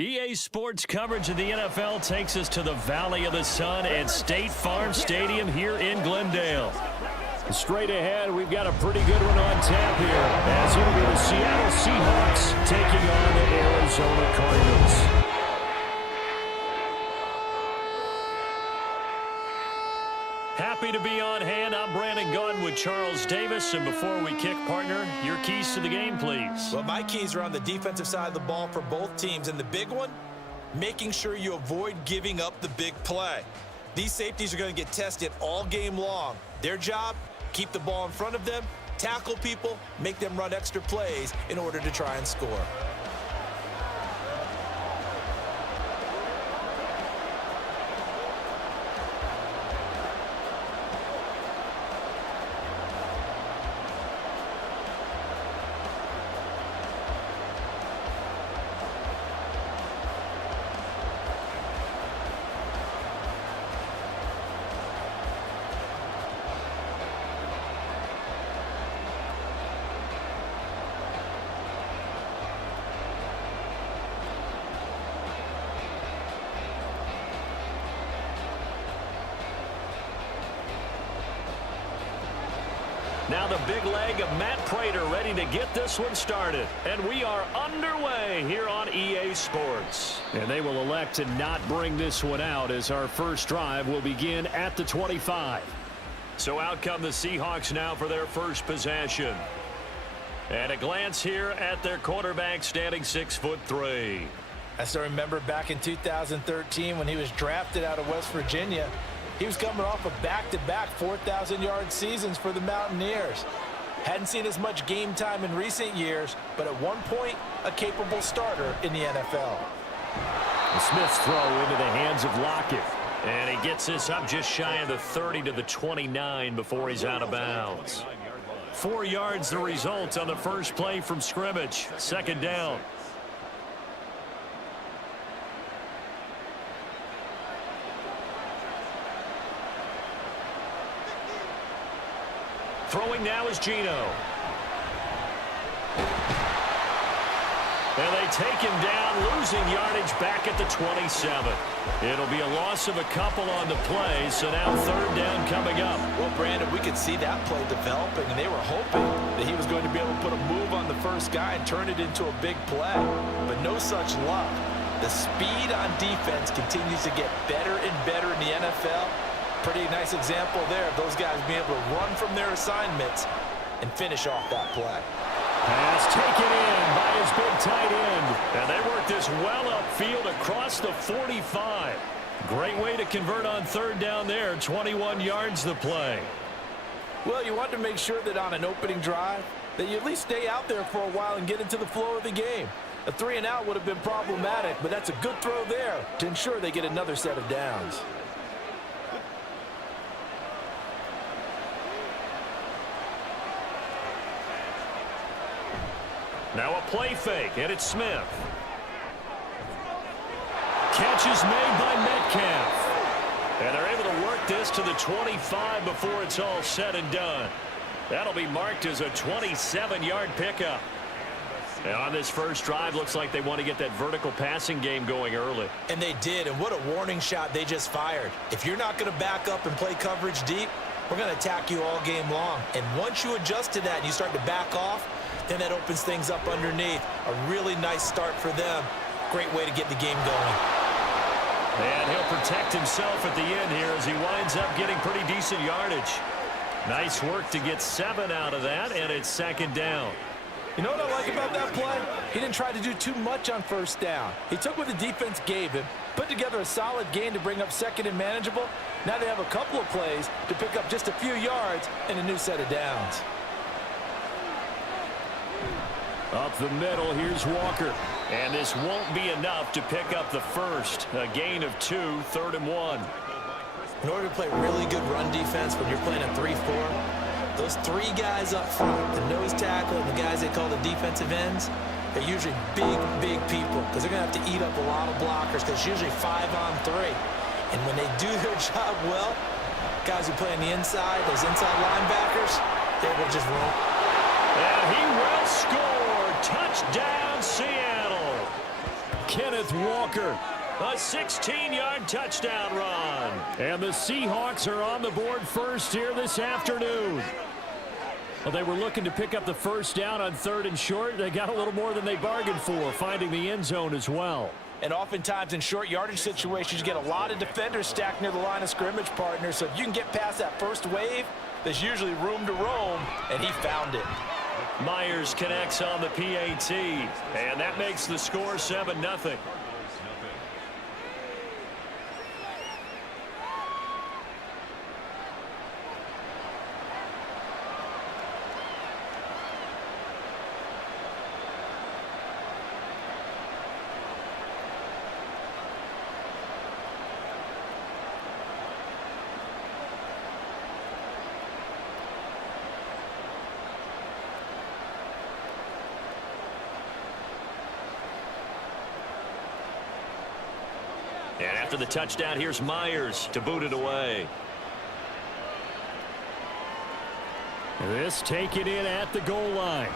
EA Sports coverage of the NFL takes us to the Valley of the Sun at State Farm Stadium here in Glendale. Straight ahead, we've got a pretty good one on tap here, as it'll be the Seattle Seahawks taking on the Arizona Cardinals. Happy to be on hand. I'm Brandon Gunn with Charles Davis. And before we kick, partner, your keys to the game, please. Well, my keys are on the defensive side of the ball for both teams. And the big one, making sure you avoid giving up the big play. These safeties are going to get tested all game long. Their job, keep the ball in front of them, tackle people, make them run extra plays in order to try and score. Now the big leg of Matt Prater ready to get this one started. And we are underway here on EA Sports. And they will elect to not bring this one out as our first drive will begin at the 25. So out come the Seahawks now for their first possession. And a glance here at their quarterback standing 6'3". I still remember back in 2013 when he was drafted out of West Virginia. He was coming off of back-to-back 4,000-yard seasons for the Mountaineers. Hadn't seen as much game time in recent years, but at one point, a capable starter in the NFL. The Smith's throw into the hands of Lockett. And he gets this up just shy of the 30 to the 29 before he's out of bounds. 4 yards the result on the first play from scrimmage. Second down. Throwing now is Geno. And they take him down, losing yardage back at the 27. It'll be a loss of a couple on the play, so now third down coming up. Well, Brandon, we could see that play developing, and they were hoping that he was going to be able to put a move on the first guy and turn it into a big play. But no such luck. The speed on defense continues to get better and better in the NFL. Pretty nice example there of those guys being able to run from their assignments and finish off that play. Pass taken in by his big tight end. And they work this well upfield across the 45. Great way to convert on third down there. 21 yards the play. Well, you want to make sure that on an opening drive that you at least stay out there for a while and get into the flow of the game. A 3-and-out would have been problematic, but that's a good throw there to ensure they get another set of downs. Now a play fake, and it's Smith. Catch is made by Metcalf. And they're able to work this to the 25 before it's all said and done. That'll be marked as a 27-yard pickup. And on this first drive, looks like they want to get that vertical passing game going early. And they did, and what a warning shot they just fired. If you're not going to back up and play coverage deep, we're going to attack you all game long. And once you adjust to that and you start to back off, then that opens things up underneath. A really nice start for them. Great way to get the game going. And he'll protect himself at the end here as he winds up getting pretty decent yardage. Nice work to get 7 out of that, and it's second down. You know what I like about that play? He didn't try to do too much on first down. He took what the defense gave him, put together a solid gain to bring up second and manageable. Now they have a couple of plays to pick up just a few yards and a new set of downs. Up the middle, here's Walker. And this won't be enough to pick up the first. A gain of 2, 3rd and 1. In order to play really good run defense when you're playing a 3-4, those 3 guys up front, the nose tackle and the guys they call the defensive ends, they're usually big people because they're going to have to eat up a lot of blockers because it's usually 5-on-3. And when they do their job well, guys who play on the inside, those inside linebackers, they will just run. And he will score. Touchdown, Seattle. Kenneth with Walker. A 16-yard touchdown run. And the Seahawks are on the board first here this afternoon. Well, they were looking to pick up the first down on 3rd and short. They got a little more than they bargained for, finding the end zone as well. And oftentimes in short yardage situations, you get a lot of defenders stacked near the line of scrimmage, partner. So if you can get past that first wave, there's usually room to roam, and he found it. Myers connects on the PAT, and that makes the score 7-0. And after the touchdown, here's Myers to boot it away. This taken in at the goal line.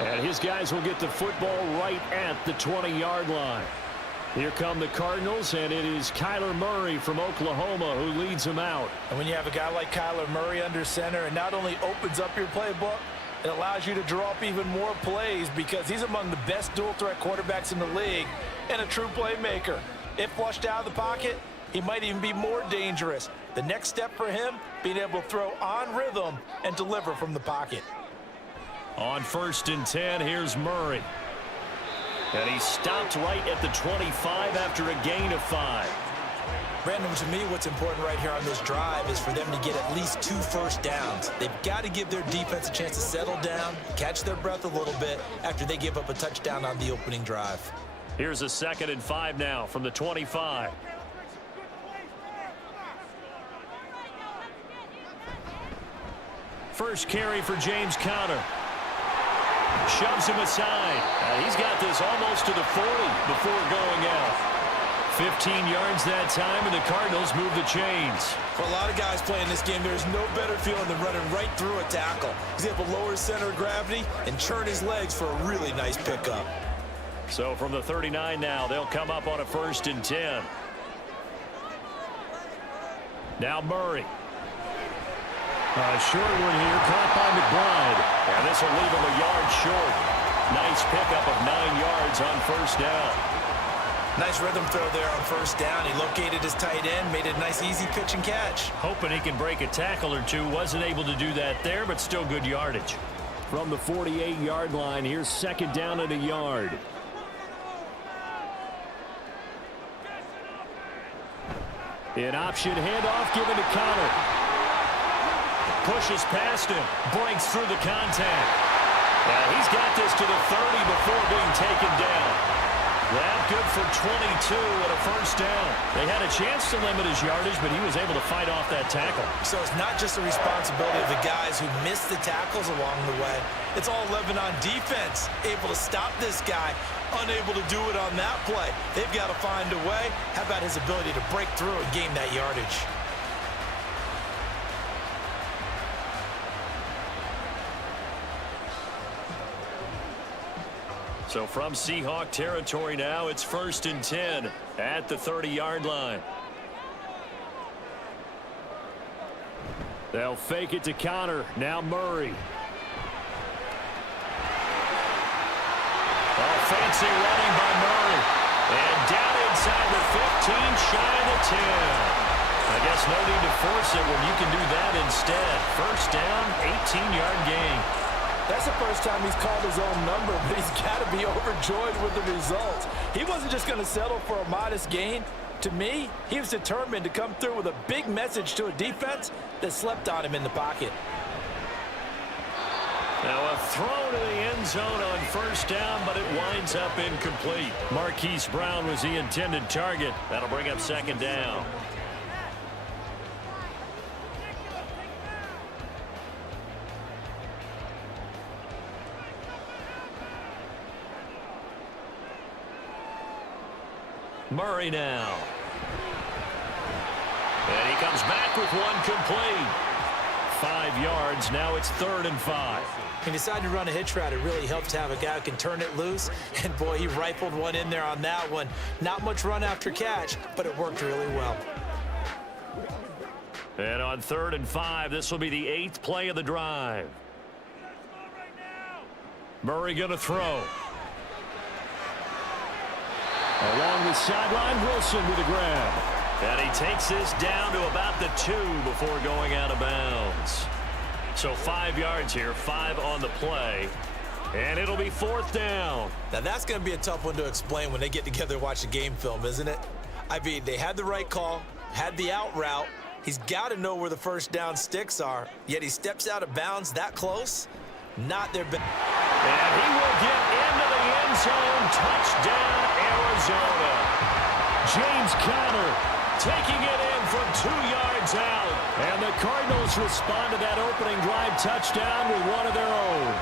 And his guys will get the football right at the 20-yard line. Here come the Cardinals, and it is Kyler Murray from Oklahoma who leads them out. And when you have a guy like Kyler Murray under center, it not only opens up your playbook, it allows you to draw up even more plays because he's among the best dual-threat quarterbacks in the league and a true playmaker. If flushed out of the pocket, he might even be more dangerous. The next step for him, being able to throw on rhythm and deliver from the pocket. On 1st and 10, here's Murray. And he stopped right at the 25 after a gain of 5. Brandon, to me, what's important right here on this drive is for them to get at least 2 first downs. They've got to give their defense a chance to settle down, catch their breath a little bit after they give up a touchdown on the opening drive. Here's a 2nd and 5 now from the 25. First carry for James Conner. Shoves him aside. He's got this almost to the 40 before going out. 15 yards that time, and the Cardinals move the chains. For a lot of guys playing this game, there's no better feeling than running right through a tackle. He's able to lower his center of gravity and churn his legs for a really nice pickup. So from the 39 now, they'll come up on a 1st and 10. Now Murray. A short one here, caught by McBride. And this will leave him a yard short. Nice pickup of 9 yards on 1st down. Nice rhythm throw there on 1st down. He located his tight end, made it a nice easy pitch and catch. Hoping he can break a tackle or two. Wasn't able to do that there, but still good yardage. From the 48-yard line, here's 2nd down and a yard. An option handoff given to Conner. Pushes past him, breaks through the contact. And he's got this to the 30 before being taken down. That good for 22 and a 1st down. They had a chance to limit his yardage, but he was able to fight off that tackle. So it's not just the responsibility of the guys who missed the tackles along the way. It's all 11 on defense, able to stop this guy, unable to do it on that play. They've got to find a way. How about his ability to break through and gain that yardage? So from Seahawk territory now, it's 1st and 10 at the 30-yard line. They'll fake it to Conner. Now Murray. Oh, fancy running by Murray. And down inside the 15, shy of the 10. I guess no need to force it when you can do that instead. 1st down, 18-yard gain. That's the first time he's called his own number, but he's got to be overjoyed with the results. He wasn't just going to settle for a modest gain. To me, he was determined to come through with a big message to a defense that slept on him in the pocket. Now a throw to the end zone on 1st down, but it winds up incomplete. Marquise Brown was the intended target. That'll bring up 2nd down. Murray now. And he comes back with one complete. 5 yards. Now it's 3rd and 5. He decided to run a hitch route. It really helps to have a guy who can turn it loose. And, boy, he rifled one in there on that one. Not much run after catch, but it worked really well. And on 3rd and 5, this will be the 8th play of the drive. Murray going to throw. Along the sideline, Wilson with a grab. And he takes this down to about the 2 before going out of bounds. So 5 yards here, 5 on the play. And it'll be 4th down. Now that's going to be a tough one to explain when they get together and watch the game film, isn't it? I mean, they had the right call, had the out route. He's got to know where the first down sticks are, yet he steps out of bounds that close. Not their best. And he will get into the end zone. Touchdown, Arizona. James Conner taking it in from 2 yards out. And the Cardinals respond to that opening drive touchdown with one of their own.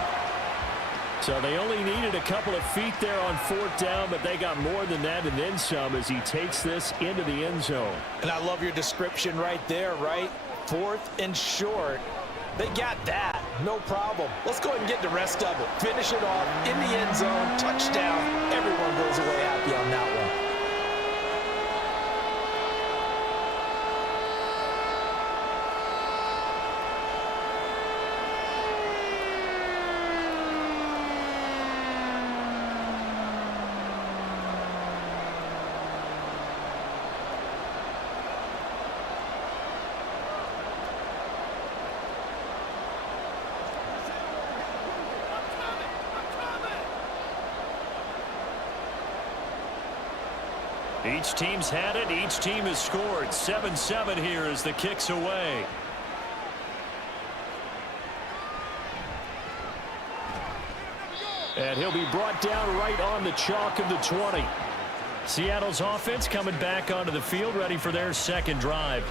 So they only needed a couple of feet there on 4th down, but they got more than that and then some as he takes this into the end zone. And I love your description right there, right? 4th and short. They got that. No problem. Let's go ahead and get the rest of it. Finish it off in the end zone. Touchdown. Everyone goes away happy on that one. Each team's had it. Each team has scored. 7-7 here as the kick's away. And he'll be brought down right on the chalk of the 20. Seattle's offense coming back onto the field, ready for their second drive.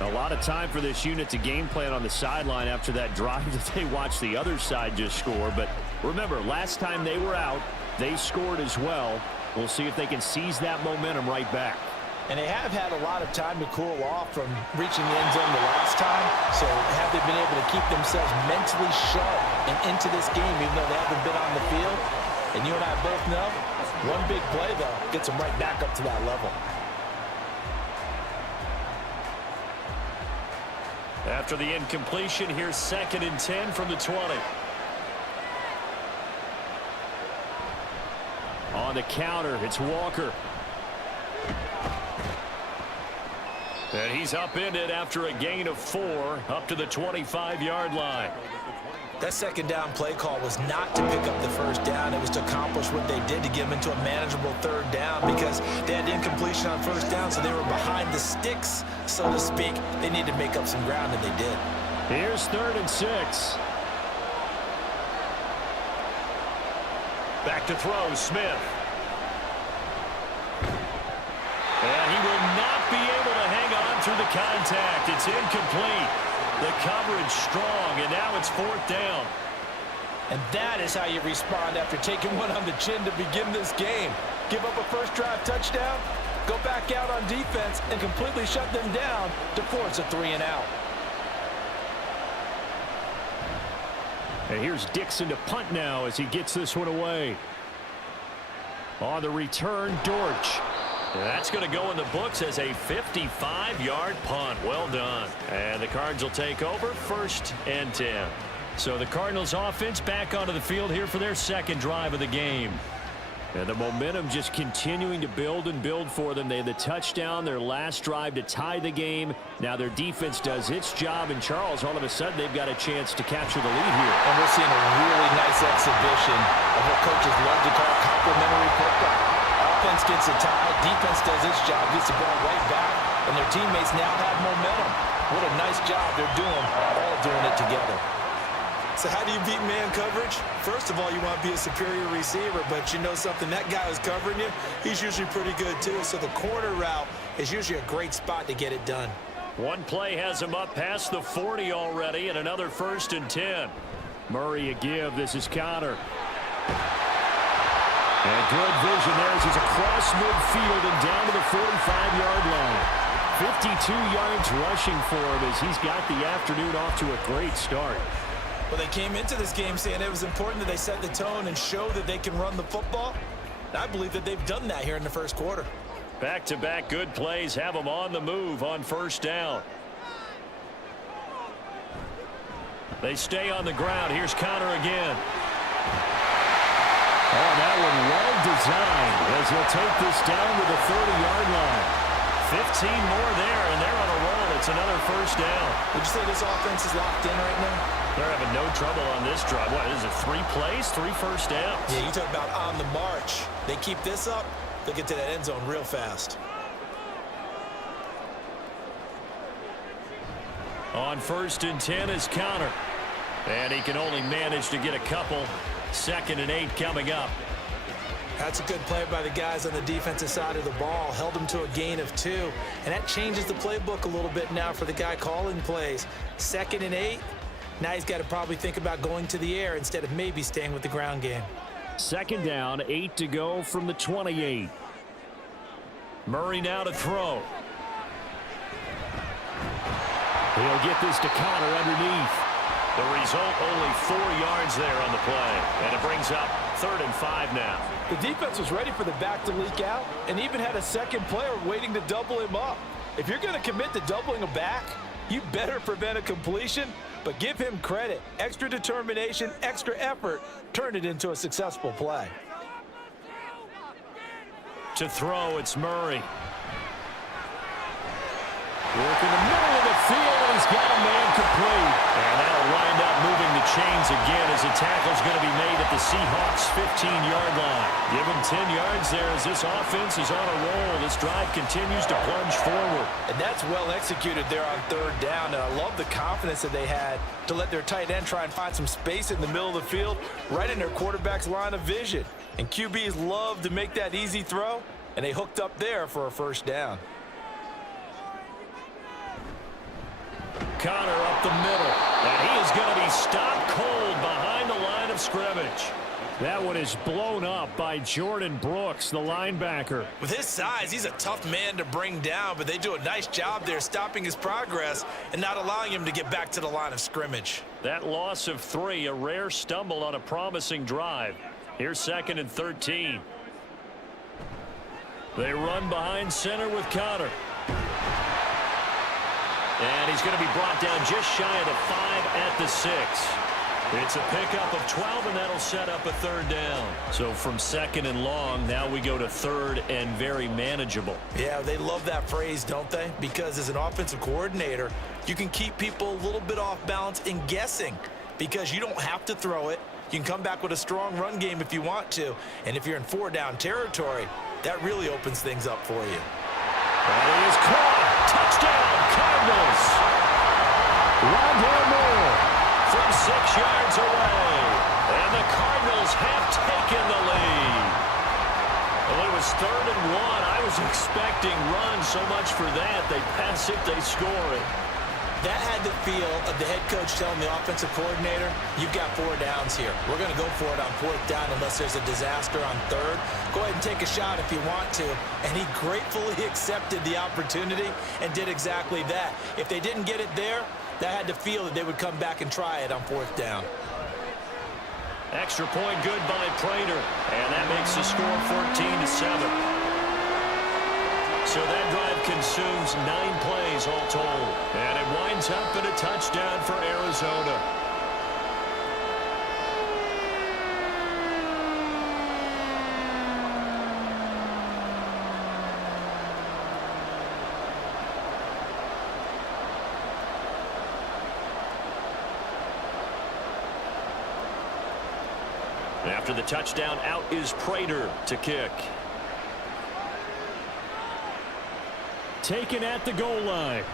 A lot of time for this unit to game plan on the sideline after that drive that they watched the other side just score. But remember, last time they were out, they scored as well. We'll see if they can seize that momentum right back. And they have had a lot of time to cool off from reaching the end zone the last time. So have they been able to keep themselves mentally sharp and into this game, even though they haven't been on the field? And you and I both know, one big play, though, gets them right back up to that level. After the incompletion, here's 2nd and 10 from the 20. On the counter, it's Walker. And he's upended after a gain of 4 up to the 25-yard line. That second down play call was not to pick up the first down. It was to accomplish what they did to get them into a manageable 3rd down because they had incompletion on 1st down, so they were behind the sticks, so to speak. They needed to make up some ground, and they did. Here's 3rd and 6. Back to throw, Smith. And he will not be able to hang on through the contact. It's incomplete. The coverage strong, and now it's 4th down. And that is how you respond after taking one on the chin to begin this game. Give up a first drive touchdown, go back out on defense, and completely shut them down to force a 3-and-out. And here's Dixon to punt now as he gets this one away. On the return, Dortch. That's going to go in the books as a 55-yard punt. Well done. And the Cards will take over 1st and 10. So the Cardinals offense back onto the field here for their second drive of the game. And the momentum just continuing to build and build for them. They had the touchdown, their last drive to tie the game. Now their defense does its job, and Charles, all of a sudden, they've got a chance to capture the lead here. And we're seeing a really nice exhibition of what coaches love to call complementary football. Offense gets a tie, defense does its job, gets the ball right back, and their teammates now have momentum. What a nice job they're doing, all doing it together. So how do you beat man coverage? First of all, you want to be a superior receiver, but you know something, that guy who's covering you, he's usually pretty good too. So the corner route is usually a great spot to get it done. One play has him up past the 40 already, and another 1st and 10. Murray a give. This is Conner. And good vision there as he's across midfield and down to the 45-yard line. 52 yards rushing for him as he's got the afternoon off to a great start. Well, they came into this game saying it was important that they set the tone and show that they can run the football. And I believe that they've done that here in the first quarter. Back-to-back good plays have them on the move on first down. They stay on the ground. Here's Connor again. Oh, that one well designed as he'll take this down to the 30-yard line. 15 more there, and they're on a roll. It's another first down. Would you say this offense is locked in right now? They're having no trouble on this drive. What is it, 3 plays, 3 first downs? Yeah, you talk about on the march. They keep this up, they'll get to that end zone real fast. On 1st and 10 is Connor. And he can only manage to get a couple. 2nd and 8 coming up. That's a good play by the guys on the defensive side of the ball. Held them to a gain of 2. And that changes the playbook a little bit now for the guy calling plays. 2nd and 8. Now he's got to probably think about going to the air instead of maybe staying with the ground game. 2nd down, 8 to go from the 28. Murray now to throw. He'll get this to Connor underneath. The result, only 4 yards there on the play. And it brings up 3rd and 5 now. The defense was ready for the back to leak out and even had a second player waiting to double him up. If you're going to commit to doubling a back, you better prevent a completion, but give him credit. Extra determination, extra effort, turn it into a successful play. To throw, it's Murray. Work in the middle of the field, and he's got a man complete. And that'll wind up moving the chains again as the tackle's going to be made at the Seahawks' 15-yard line. Give him 10 yards there as this offense is on a roll. This drive continues to plunge forward. And that's well executed there on 3rd down. And I love the confidence that they had to let their tight end try and find some space in the middle of the field, right in their quarterback's line of vision. And QBs love to make that easy throw, and they hooked up there for a first down. Connor up the middle, and he is going to be stopped cold behind the line of scrimmage. That one is blown up by Jordan Brooks, the linebacker. With his size, he's a tough man to bring down, but they do a nice job there stopping his progress and not allowing him to get back to the line of scrimmage. That loss of 3, a rare stumble on a promising drive. Here's 2nd and 13. They run behind center with Connor. And he's going to be brought down just shy of the 5 at the 6. It's a pickup of 12, and that'll set up a 3rd down. So from 2nd and long, now we go to 3rd and very manageable. Yeah, they love that phrase, don't they? Because as an offensive coordinator, you can keep people a little bit off balance and guessing because you don't have to throw it. You can come back with a strong run game if you want to. And if you're in 4-down territory, that really opens things up for you. And it is caught. Touchdown, Cardinals. Rondale Moore from 6 yards away. And the Cardinals have taken the lead. Well, it was 3rd and 1. I was expecting runs so much for that. They pass it, they score it. That had the feel of the head coach telling the offensive coordinator, you've got 4 downs here. We're going to go for it on 4th down unless there's a disaster on 3rd. Go ahead and take a shot if you want to. And he gratefully accepted the opportunity and did exactly that. If they didn't get it there, that had the feel that they would come back and try it on 4th down. Extra point good by Prater. And that makes the score 14-7. So that drive consumes 9 plays all told. And it winds up in a touchdown for Arizona. After the touchdown, out is Prater to kick. Taken at the goal line.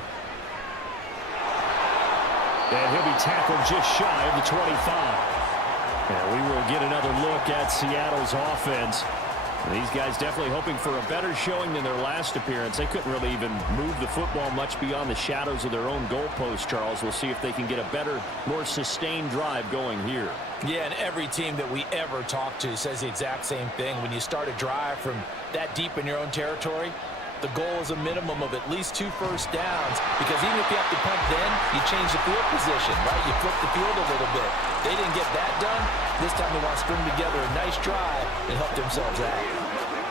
And he'll be tackled just shy of the 25. And we will get another look at Seattle's offense. These guys definitely hoping for a better showing than their last appearance. They couldn't really even move the football much beyond the shadows of their own goalpost, Charles. We'll see if they can get a better, more sustained drive going here. Yeah, and every team that we ever talk to says the exact same thing. When you start a drive from that deep in your own territory, The goal is a minimum of at least 2 first downs, because even if you have to punt then, you change the field position, right? You flip the field a little bit. They didn't get that done. This time they want to string together a nice drive and help themselves out.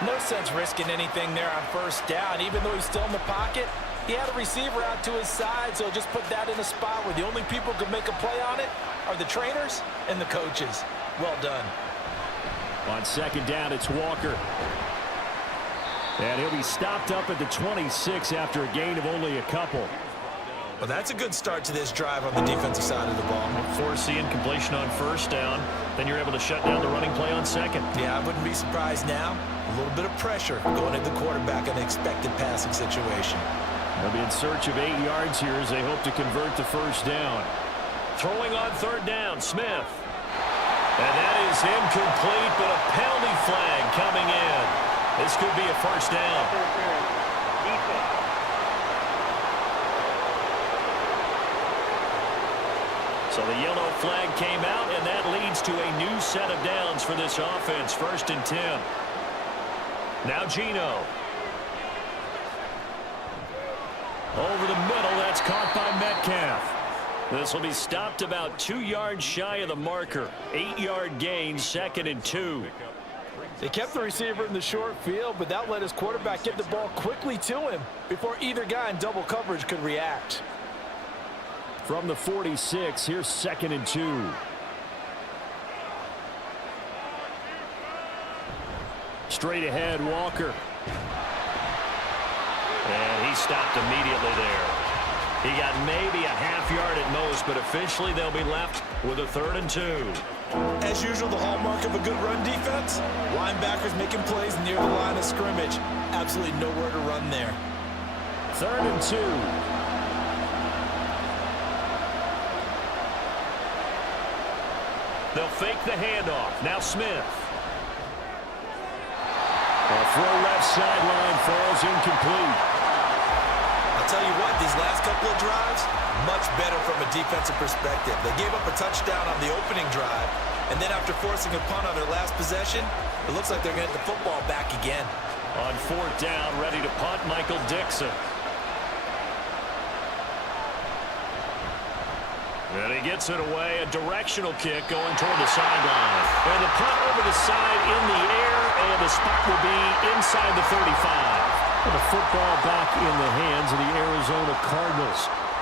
No sense risking anything there on first down. Even though he's still in the pocket, he had a receiver out to his side, so just put that in a spot where the only people who could make a play on it are the trainers and the coaches. Well done. On second down, it's Walker. And he'll be stopped up at the 26 after a gain of only a couple. Well, that's a good start to this drive on the defensive side of the ball. Force the incompletion on first down. Then you're able to shut down the running play on second. Yeah, I wouldn't be surprised now. A little bit of pressure going at the quarterback in an expected passing situation. They'll be in search of 8 yards here as they hope to convert the first down. Throwing on third down, Smith. And that is incomplete, but a penalty flag coming in. This could be a first down. So the yellow flag came out, and that leads to a new set of downs for this offense. 1st and 10. Now Geno. Over the middle, that's caught by Metcalf. This will be stopped about 2 yards shy of the marker. 8-yard gain, 2nd and 2. They kept the receiver in the short field, but that let his quarterback get the ball quickly to him before either guy in double coverage could react. From the 46, here's 2nd and 2. Straight ahead, Walker. And he stopped immediately there. He got maybe a half yard at most, but officially they'll be left with a 3rd and 2. As usual, the hallmark of a good run defense, linebackers making plays near the line of scrimmage. Absolutely nowhere to run there. 3rd and 2. They'll fake the handoff. Now Smith. A throw left sideline falls incomplete. I'll tell you what, these last couple of drives, much better from a defensive perspective. They gave up a touchdown on the opening drive, and then after forcing a punt on their last possession, it looks like they're going to get the football back again. On 4th down, ready to punt, Michael Dixon. And he gets it away, a directional kick going toward the sideline. And the punt over the side in the air, and the spot will be inside the 35. And the football back in the hands of the Arizona Cardinals.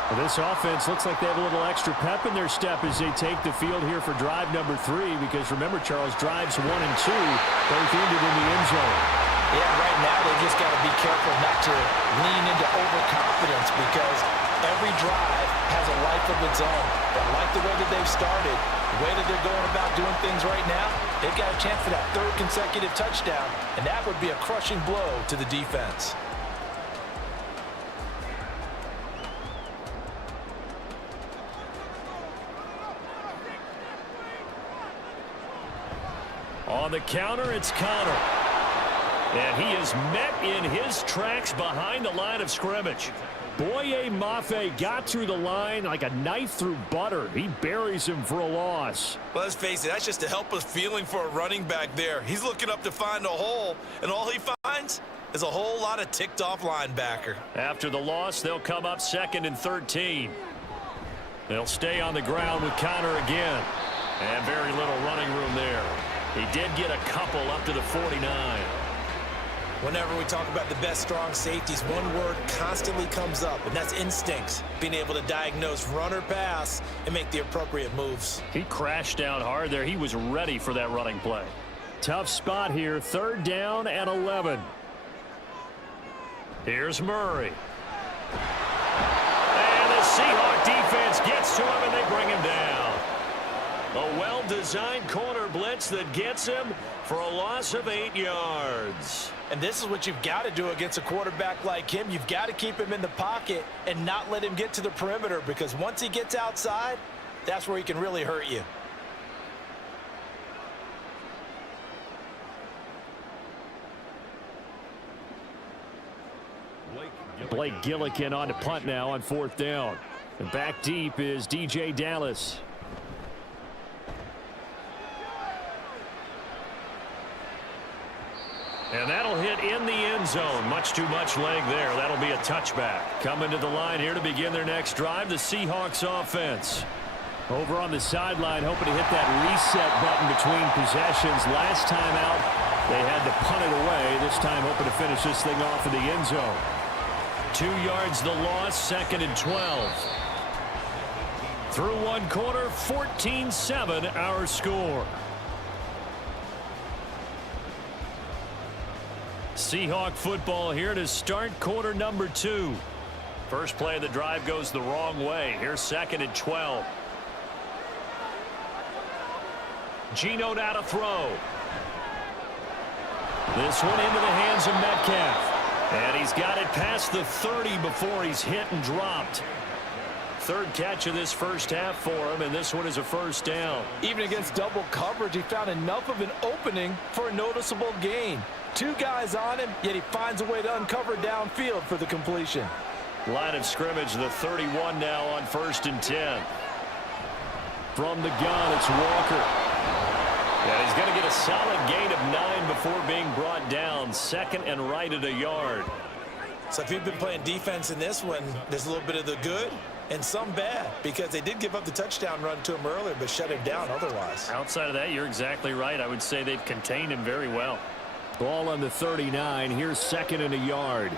Well, this offense looks like they have a little extra pep in their step as they take the field here for drive number 3, because remember, Charles, drives 1 and 2 both ended in the end zone. Yeah, right now they just got to be careful not to lean into overconfidence, because every drive has a life of its own. But like the way that they've started, the way that they're going about doing things right now, they've got a chance for that 3rd consecutive touchdown, and that would be a crushing blow to the defense. On the counter, it's Connor. And he is met in his tracks behind the line of scrimmage. Boye Mafe got through the line like a knife through butter. He buries him for a loss. Well, let's face it, that's just a helpless feeling for a running back there. He's looking up to find a hole, and all he finds is a whole lot of ticked-off linebacker. After the loss, they'll come up 2nd and 13. They'll stay on the ground with Connor again. And very little running room there. He did get a couple up to the 49. Whenever we talk about the best strong safeties, one word constantly comes up, and that's instincts. Being able to diagnose run or pass and make the appropriate moves. He crashed down hard there. He was ready for that running play. Tough spot here. 3rd down and 11. Here's Murray. And the Seahawks defense gets to him, and they bring him down. A well-designed corner blitz that gets him for a loss of 8 yards. And this is what you've got to do against a quarterback like him. You've got to keep him in the pocket and not let him get to the perimeter, because once he gets outside, that's where he can really hurt you. Blake Gillikin on to punt now on 4th down. And back deep is DJ Dallas. And that'll hit in the end zone. Much too much leg there. That'll be a touchback. Coming to the line here to begin their next drive, the Seahawks offense. Over on the sideline, hoping to hit that reset button between possessions. Last time out, they had to punt it away. This time, hoping to finish this thing off in the end zone. 2 yards the loss, 2nd and 12. Through one quarter, 14-7 our score. Seahawk football here to start quarter number 2. First play of the drive goes the wrong way. Here's 2nd and 12. Geno now to throw. This one into the hands of Metcalf. And he's got it past the 30 before he's hit and dropped. Third catch of this first half for him, and this one is a first down. Even against double coverage, he found enough of an opening for a noticeable gain. 2 guys on him, yet he finds a way to uncover downfield for the completion. Line of scrimmage, the 31 now on 1st and 10. From the gun, it's Walker. And he's going to get a solid gain of 9 before being brought down. 2nd and right at a yard. So if you've been playing defense in this one, there's a little bit of the good and some bad, because they did give up the touchdown run to him earlier, but shut him down otherwise. Outside of that, you're exactly right. I would say they've contained him very well. Ball on the 39. Here's 2nd and a yard.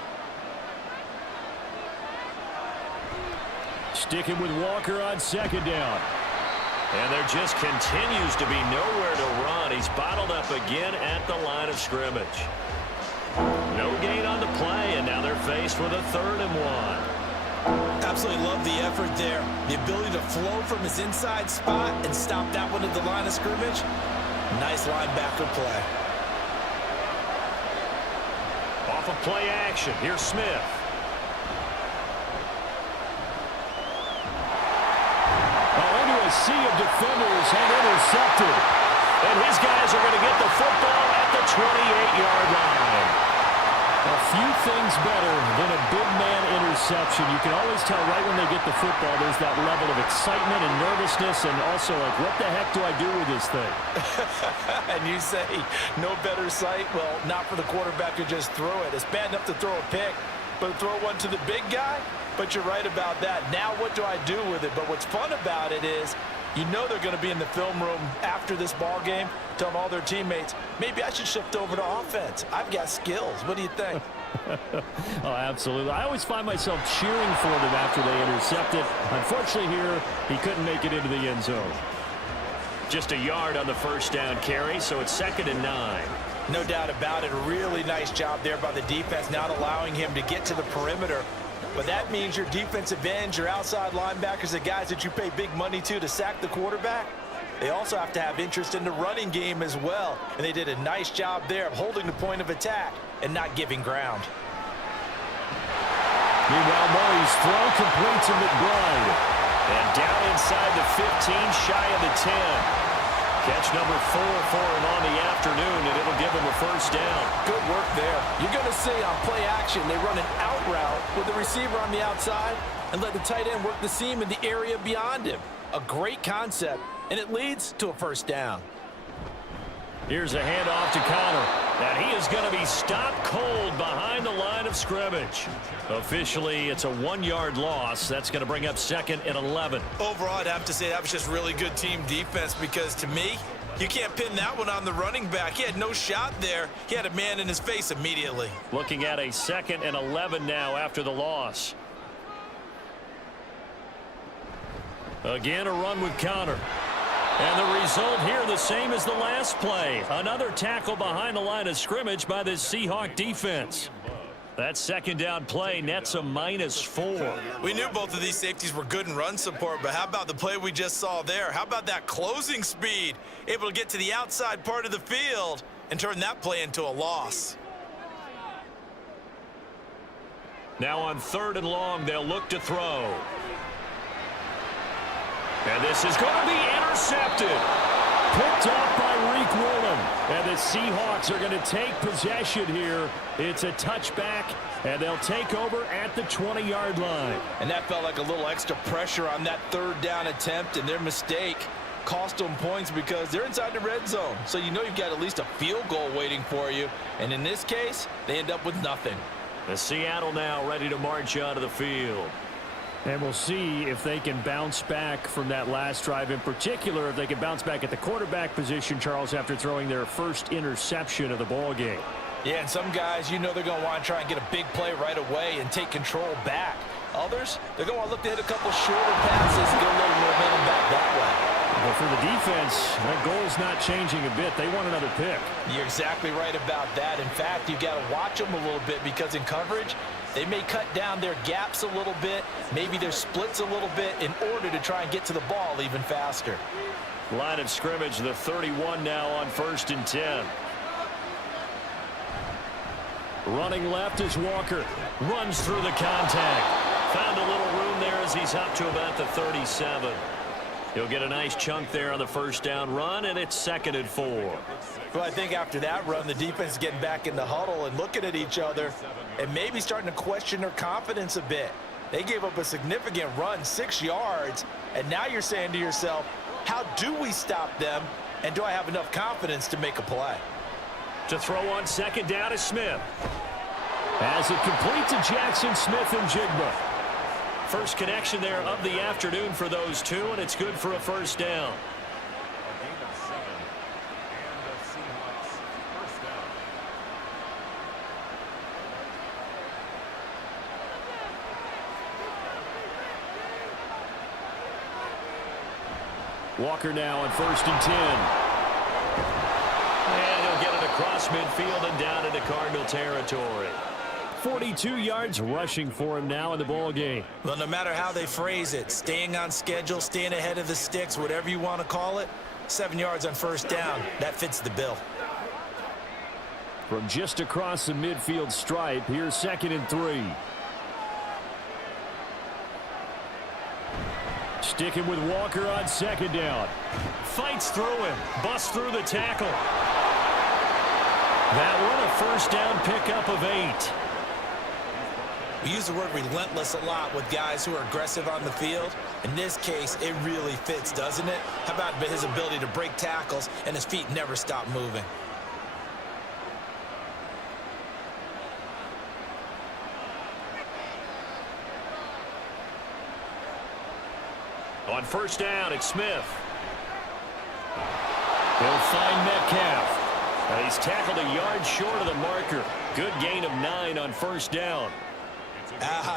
Sticking with Walker on 2nd down. And there just continues to be nowhere to run. He's bottled up again at the line of scrimmage. No gain on the play, and now they're faced with a 3rd and 1. Absolutely love the effort there. The ability to flow from his inside spot and stop that one at the line of scrimmage. Nice linebacker play. Off of play action. Here's Smith. Into a sea of defenders and intercepted. And his guys are going to get the football at the 28-yard line. A few things better than a big man interception. You can always tell right when they get the football, there's that level of excitement and nervousness, and also like, what the heck do I do with this thing? And you say, no better sight? Well, not for the quarterback to just throw it. It's bad enough to throw a pick, but to throw one to the big guy? But you're right about that. Now what do I do with it? But what's fun about it is, you know they're going to be in the film room after this ball game, telling all their teammates, maybe I should shift over to offense. I've got skills. What do you think? Oh, absolutely. I always find myself cheering for them after they intercept it. Unfortunately here, he couldn't make it into the end zone. Just a yard on the first down carry, so it's 2nd and 9. No doubt about it. Really nice job there by the defense, not allowing him to get to the perimeter. But that means your defensive ends, your outside linebackers, the guys that you pay big money to sack the quarterback, they also have to have interest in the running game as well. And they did a nice job there of holding the point of attack and not giving ground. Meanwhile, Murray's throw complete to McBride. And down inside the 15, shy of the 10. Catch number 4 for him on the afternoon, and it'll give him a first down. Good work there. You're going to see on play action, they run an out route with the receiver on the outside and let the tight end work the seam in the area beyond him. A great concept, and it leads to a first down. Here's a handoff to Connor. And he is going to be stopped cold behind the line of scrimmage. Officially, it's a 1-yard loss. That's going to bring up 2nd and 11. Overall, I'd have to say that was just really good team defense, because to me, you can't pin that one on the running back. He had no shot there. He had a man in his face immediately. Looking at a 2nd and 11 now after the loss. Again, a run with Connor. And the result here the same as the last play. Another tackle behind the line of scrimmage by the Seahawk defense. That 2nd down play nets a -4. We knew both of these safeties were good in run support, but how about the play we just saw there? How about that closing speed? Able to get to the outside part of the field and turn that play into a loss. Now on 3rd and long, they'll look to throw. And this is going to be intercepted. Picked up by Reek Woolen. And the Seahawks are going to take possession here. It's a touchback, and they'll take over at the 20-yard line. And that felt like a little extra pressure on that 3rd down attempt, and their mistake cost them points because they're inside the red zone. So you know you've got at least a field goal waiting for you. And in this case, they end up with nothing. The Seattle now ready to march onto the field. And we'll see if they can bounce back from that last drive, in particular if they can bounce back at the quarterback position, Charles, after throwing their first interception of the ball game. Yeah, and some guys, you know they're going to want to try and get a big play right away and take control back. Others, they're going to want to look to hit a couple shorter passes and get a little momentum back that way. But for the defense, that goal's not changing a bit. They want another pick. You're exactly right about that. In fact, you've got to watch them a little bit because in coverage, they may cut down their gaps a little bit, maybe their splits a little bit in order to try and get to the ball even faster. Line of scrimmage, the 31 now on 1st and 10. Running left is Walker. Runs through the contact. Found a little room there as he's up to about the 37. He'll get a nice chunk there on the first down run, and it's 2nd and 4. Well, I think after that run, the defense is getting back in the huddle and looking at each other and maybe starting to question their confidence a bit. They gave up a significant run, 6 yards, and now you're saying to yourself, how do we stop them, and do I have enough confidence to make a play? To throw on 2nd down is Smith. As it complete to Jackson Smith and Jigba. First connection there of the afternoon for those two, and it's good for a first down. Walker now on 1st and 10. And he'll get it across midfield and down into Cardinal territory. 42 yards rushing for him now in the ball game. Well, no matter how they phrase it, staying on schedule, staying ahead of the sticks, whatever you want to call it, 7 yards on first down, that fits the bill. From just across the midfield stripe, here's 2nd and 3. Sticking with Walker on 2nd down. Fights through him. Busts through the tackle. That one a first down pickup of 8. We use the word relentless a lot with guys who are aggressive on the field. In this case, it really fits, doesn't it? How about his ability to break tackles and his feet never stop moving? On first down, it's Smith. He'll find Metcalf. And he's tackled a yard short of the marker. Good gain of 9 on first down.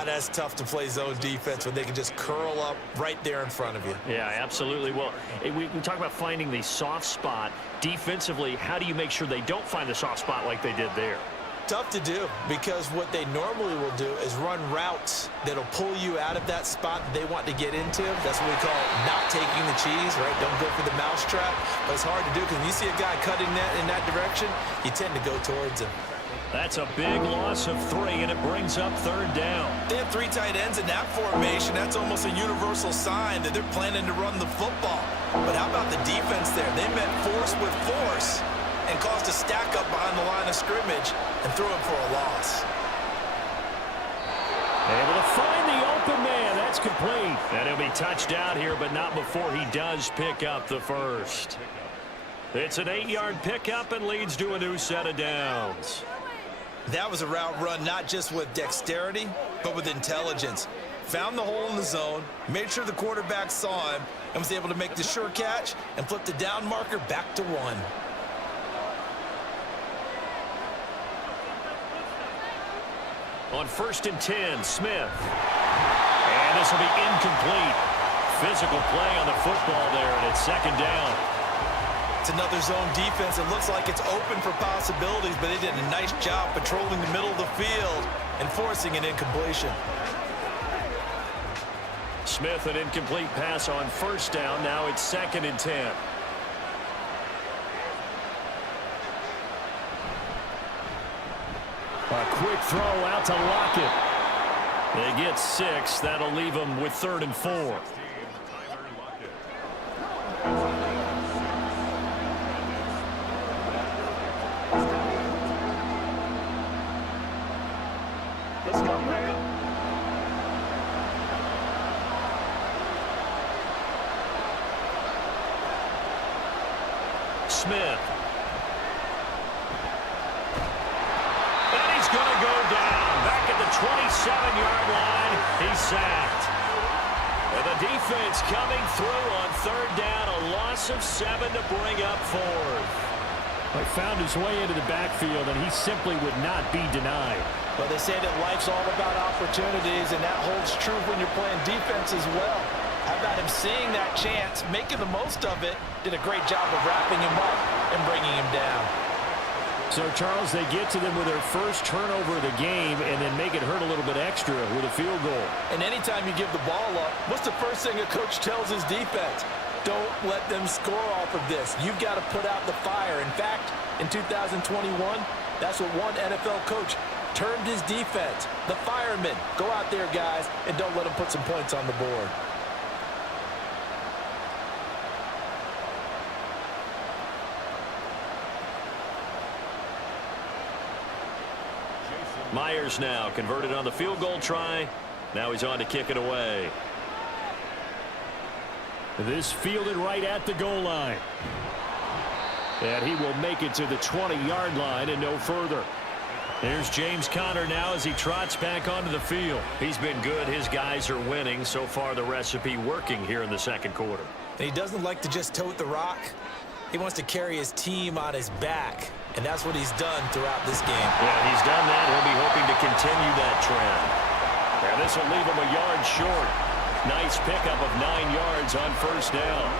That's tough to play zone defense when they can just curl up right there in front of you. Yeah, absolutely. Well, we talk about finding the soft spot. Defensively, how do you make sure they don't find the soft spot like they did there? Tough to do, because what they normally will do is run routes that'll pull you out of that spot that they want to get into. That's what we call not taking the cheese, right? Don't go for the mousetrap. But it's hard to do because when you see a guy cutting that in that direction, you tend to go towards him. That's a big loss of 3, and it brings up 3rd down. They have 3 tight ends in that formation. That's almost a universal sign that they're planning to run the football. But how about the defense there? They met force with force and caused a stack up behind the line of scrimmage and threw him for a loss. Able to find the open man. That's complete. And he'll be touched out here, but not before he does pick up the first. It's an 8-yard pickup and leads to a new set of downs. That was a route run not just with dexterity, but with intelligence. Found the hole in the zone, made sure the quarterback saw him, and was able to make the sure catch and flip the down marker back to 1. On 1st and 10, Smith. And this will be incomplete. Physical play on the football there, and it's 2nd down. It's another zone defense. It looks like it's open for possibilities, but they did a nice job patrolling the middle of the field and forcing an incompletion. Smith, an incomplete pass on first down. Now it's 2nd and 10. A quick throw out to Lockett. They get 6. That'll leave them with 3rd and 4. Smith. And he's going to go down. Back at the 27-yard line, he's sacked. And the defense coming through on third down, a loss of 7 to bring up fourth. He found his way into the backfield, and he simply would not be denied. Well, they say that life's all about opportunities, and that holds true when you're playing defense as well. How about him seeing that chance, making the most of it, did a great job of wrapping him up and bringing him down. So, Charles, they get to them with their first turnover of the game and then make it hurt a little bit extra with a field goal. And anytime you give the ball up, what's the first thing a coach tells his defense? Don't let them score off of this. You've got to put out the fire. In fact, in 2021, that's what one NFL coach termed his defense. The firemen. Go out there, guys, and don't let them put some points on the board. Myers now converted on the field goal try. Now he's on to kick it away. This fielded right at the goal line. And he will make it to the 20-yard line and no further. Here's James Conner now as he trots back onto the field. He's been good. His guys are winning. So far, the recipe working here in the second quarter. He doesn't like to just tote the rock. He wants to carry his team on his back. And that's what he's done throughout this game. Yeah, he's done that. He'll be hoping to continue that trend. And this will leave him a yard short. Nice pickup of 9 yards on first down.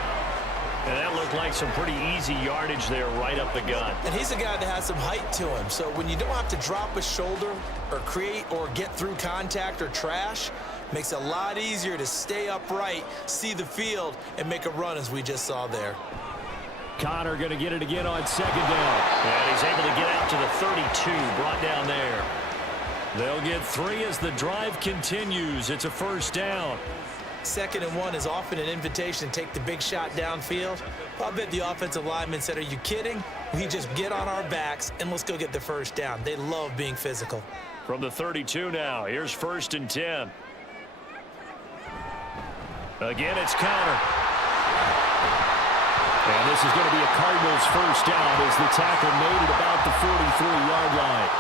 And that looked like some pretty easy yardage there right up the gut. And he's a guy that has some height to him. So when you don't have to drop a shoulder or create or get through contact or trash, makes it a lot easier to stay upright, see the field, and make a run as we just saw there. Conner going to get it again on second down. And he's able to get out to the 32, brought down there. They'll get 3 as the drive continues. It's a first down. 2nd and 1 is often an invitation to take the big shot downfield. I bet the offensive lineman said, are you kidding? We just get on our backs and let's go get the first down. They love being physical. From the 32 now, here's 1st and 10. Again, it's Conner. And this is going to be a Cardinals first down as the tackle made at about the 43-yard line.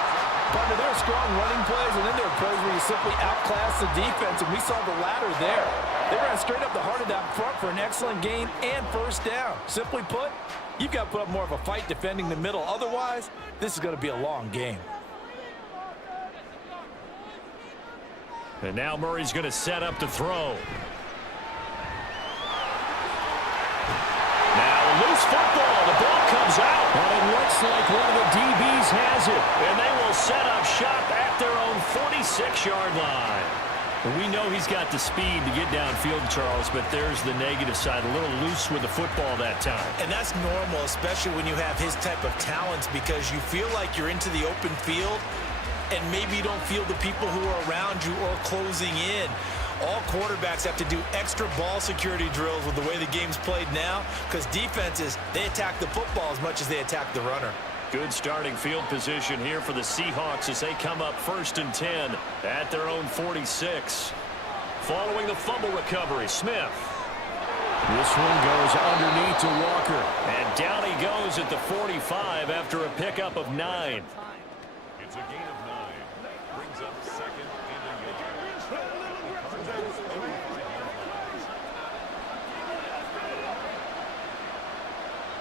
Partner, there are strong running plays, and then there are plays where you simply outclass the defense, and we saw the latter there. They ran straight up the heart of that front for an excellent gain and first down. Simply put, you've got to put up more of a fight defending the middle. Otherwise, this is going to be a long game. And now Murray's going to set up to throw. Now a loose football. The ball comes out. And it looks like one of the DBs has it. And they will set up shop at their own 46-yard line. And we know he's got the speed to get downfield, Charles, but there's the negative side. A little loose with the football that time. And that's normal, especially when you have his type of talents, because you feel like you're into the open field and maybe you don't feel the people who are around you or closing in. All quarterbacks have to do extra ball security drills with the way the game's played now, because defenses, they attack the football as much as they attack the runner. Good starting field position here for the Seahawks as they come up 1st and 10 at their own 46. Following the fumble recovery, Smith. This one goes underneath to Walker. And down he goes at the 45 after a pickup of 9. It's a gain of 9. Brings up 2nd and a yard.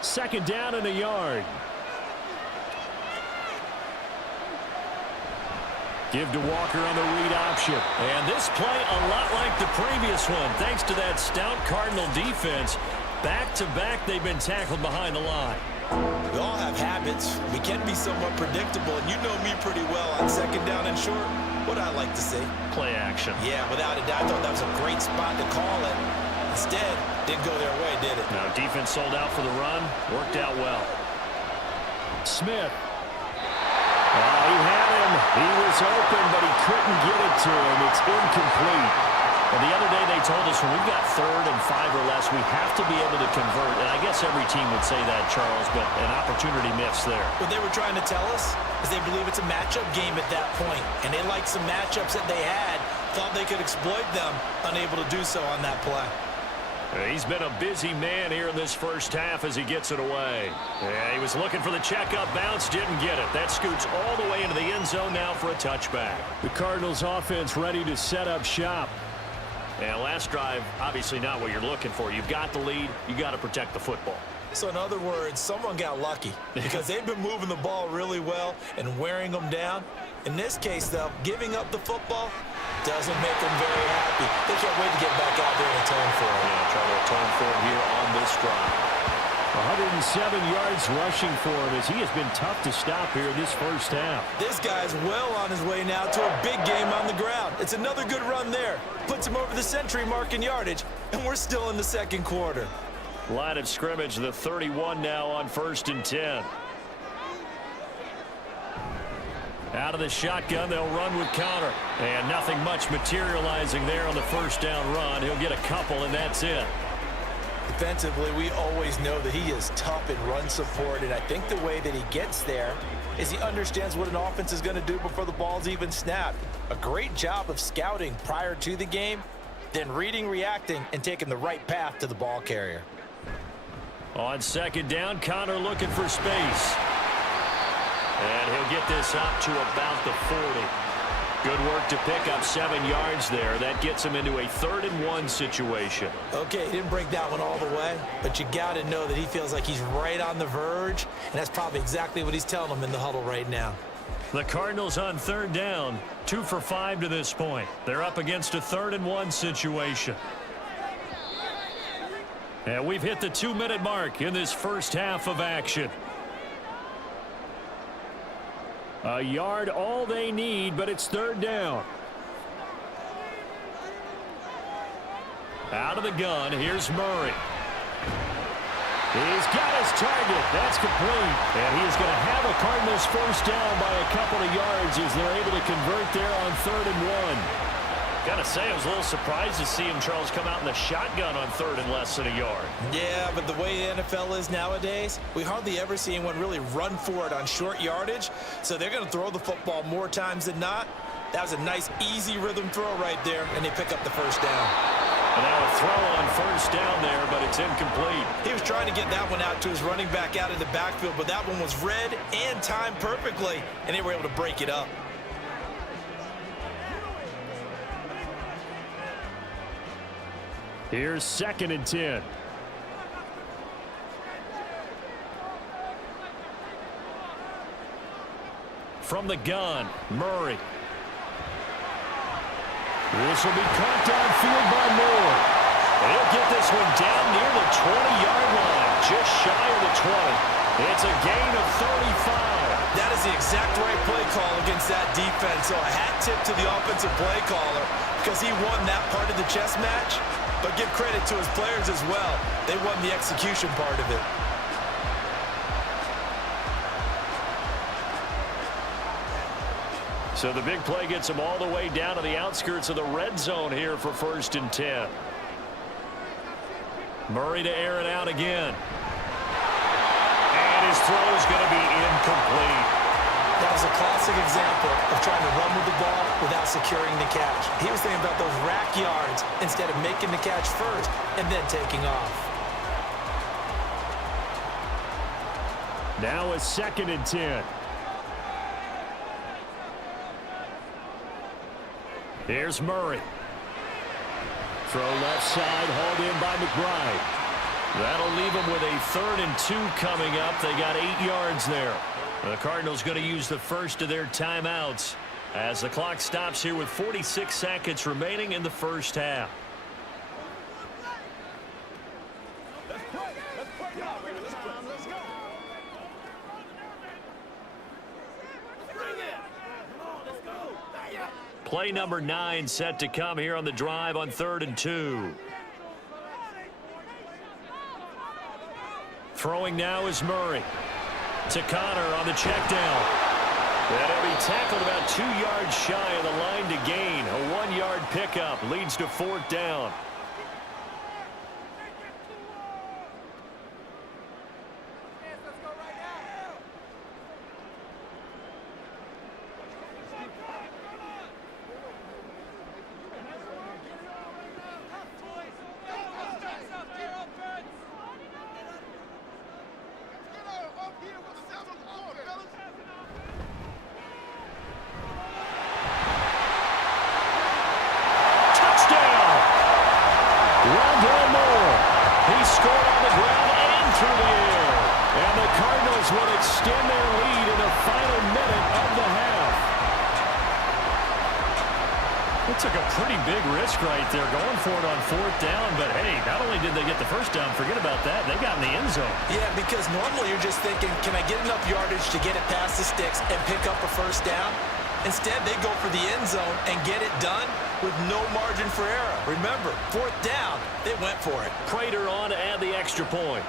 Second down and a yard. Give to Walker on the read option. And this play a lot like the previous one. Thanks to that stout Cardinal defense. Back-to-back, they've been tackled behind the line. We all have habits. We can be somewhat predictable, and you know me pretty well on 2nd down and short. What I like to see. Play action. Yeah, without a doubt, I thought that was a great spot to call it. Instead, didn't go their way, did it? Now defense sold out for the run. Worked out well. Smith. He had him. He was open, but he couldn't get it to him. It's incomplete. And the other day they told us when we've got 3rd and 5 or less, we have to be able to convert. And I guess every team would say that, Charles, but an opportunity missed there. What they were trying to tell us is they believe it's a matchup game at that point. And they liked some matchups that they had, thought they could exploit them, unable to do so on that play. He's been a busy man here in this first half as he gets it away. Yeah, he was looking for the checkup bounce, didn't get it. That scoots all the way into the end zone now for a touchback. The Cardinals offense ready to set up shop. Yeah, last drive, obviously not what you're looking for. You've got the lead. You got to protect the football. So in other words, someone got lucky because they've been moving the ball really well and wearing them down. In this case, though, giving up the football doesn't make them very happy. They can't wait to get back out there and atone for it. Yeah, try to atone for it here on this drive. 107 yards rushing for him as he has been tough to stop here this first half. This guy's well on his way now to a big game on the ground. It's another good run there. Puts him over the century mark in yardage, and we're still in the second quarter. Line of scrimmage, the 31 now on 1st and 10. Out of the shotgun, they'll run with counter. And nothing much materializing there on the first down run. He'll get a couple, and that's it. Defensively, we always know that he is tough in run support, and I think the way that he gets there is he understands what an offense is going to do before the ball's even snapped. A great job of scouting prior to the game, then reading, reacting, and taking the right path to the ball carrier. On second down, Connor looking for space. And he'll get this up to about the 40. Good work to pick up 7 yards there. That gets him into a 3rd and 1 situation. Okay, he didn't break that one all the way, but you got to know that he feels like he's right on the verge, and that's probably exactly what he's telling them in the huddle right now. The Cardinals on 3rd down, 2 for 5 to this point. They're up against a 3rd and 1 situation. And we've hit the 2-minute mark in this first half of action. A yard all they need, but it's 3rd down. Out of the gun, here's Murray. He's got his target. That's complete. And he is going to have a Cardinals first down by a couple of yards as they're able to convert there on 3rd and 1. Gotta say, I was a little surprised to see him, Charles, come out in the shotgun on 3rd and less than a yard. Yeah, but the way the NFL is nowadays, we hardly ever see anyone really run for it on short yardage. So they're going to throw the football more times than not. That was a nice, easy rhythm throw right there, and they pick up the first down. And now a throw on first down there, but it's incomplete. He was trying to get that one out to his running back out of the backfield, but that one was read and timed perfectly, and they were able to break it up. Here's 2nd and 10. From the gun, Murray. This will be caught downfield by Moore. He'll get this one down near the 20-yard line, just shy of the 20. It's a gain of 35. That is the exact right play call against that defense. So a hat tip to the offensive play caller because he won that part of the chess match. But give credit to his players as well. They won the execution part of it. So the big play gets him all the way down to the outskirts of the red zone here for 1st and 10. Murray to air it out again. And his throw is going to be incomplete. That was a classic example of trying to run with the ball without securing the catch. He was thinking about those rack yards instead of making the catch first and then taking off. Now a 2nd and 10. Here's Murray. Throw left side, hauled in by McBride. That'll leave them with a 3rd and 2 coming up. They got 8 yards there. The Cardinals going to use the first of their timeouts as the clock stops here with 46 seconds remaining in the first half. Play number 9 set to come here on the drive on 3rd and 2. Throwing now is Murray. To Connor on the check down. That'll be tackled about 2 yards shy of the line to gain. A 1-yard pickup leads to 4th down. took a pretty big risk right there going for it on 4th down. But, hey, not only did they get the first down, forget about that, they got in the end zone. Yeah, because normally you're just thinking, can I get enough yardage to get it past the sticks and pick up a first down? Instead, they go for the end zone and get it done with no margin for error. Remember, 4th down, they went for it. Prater on to add the extra point.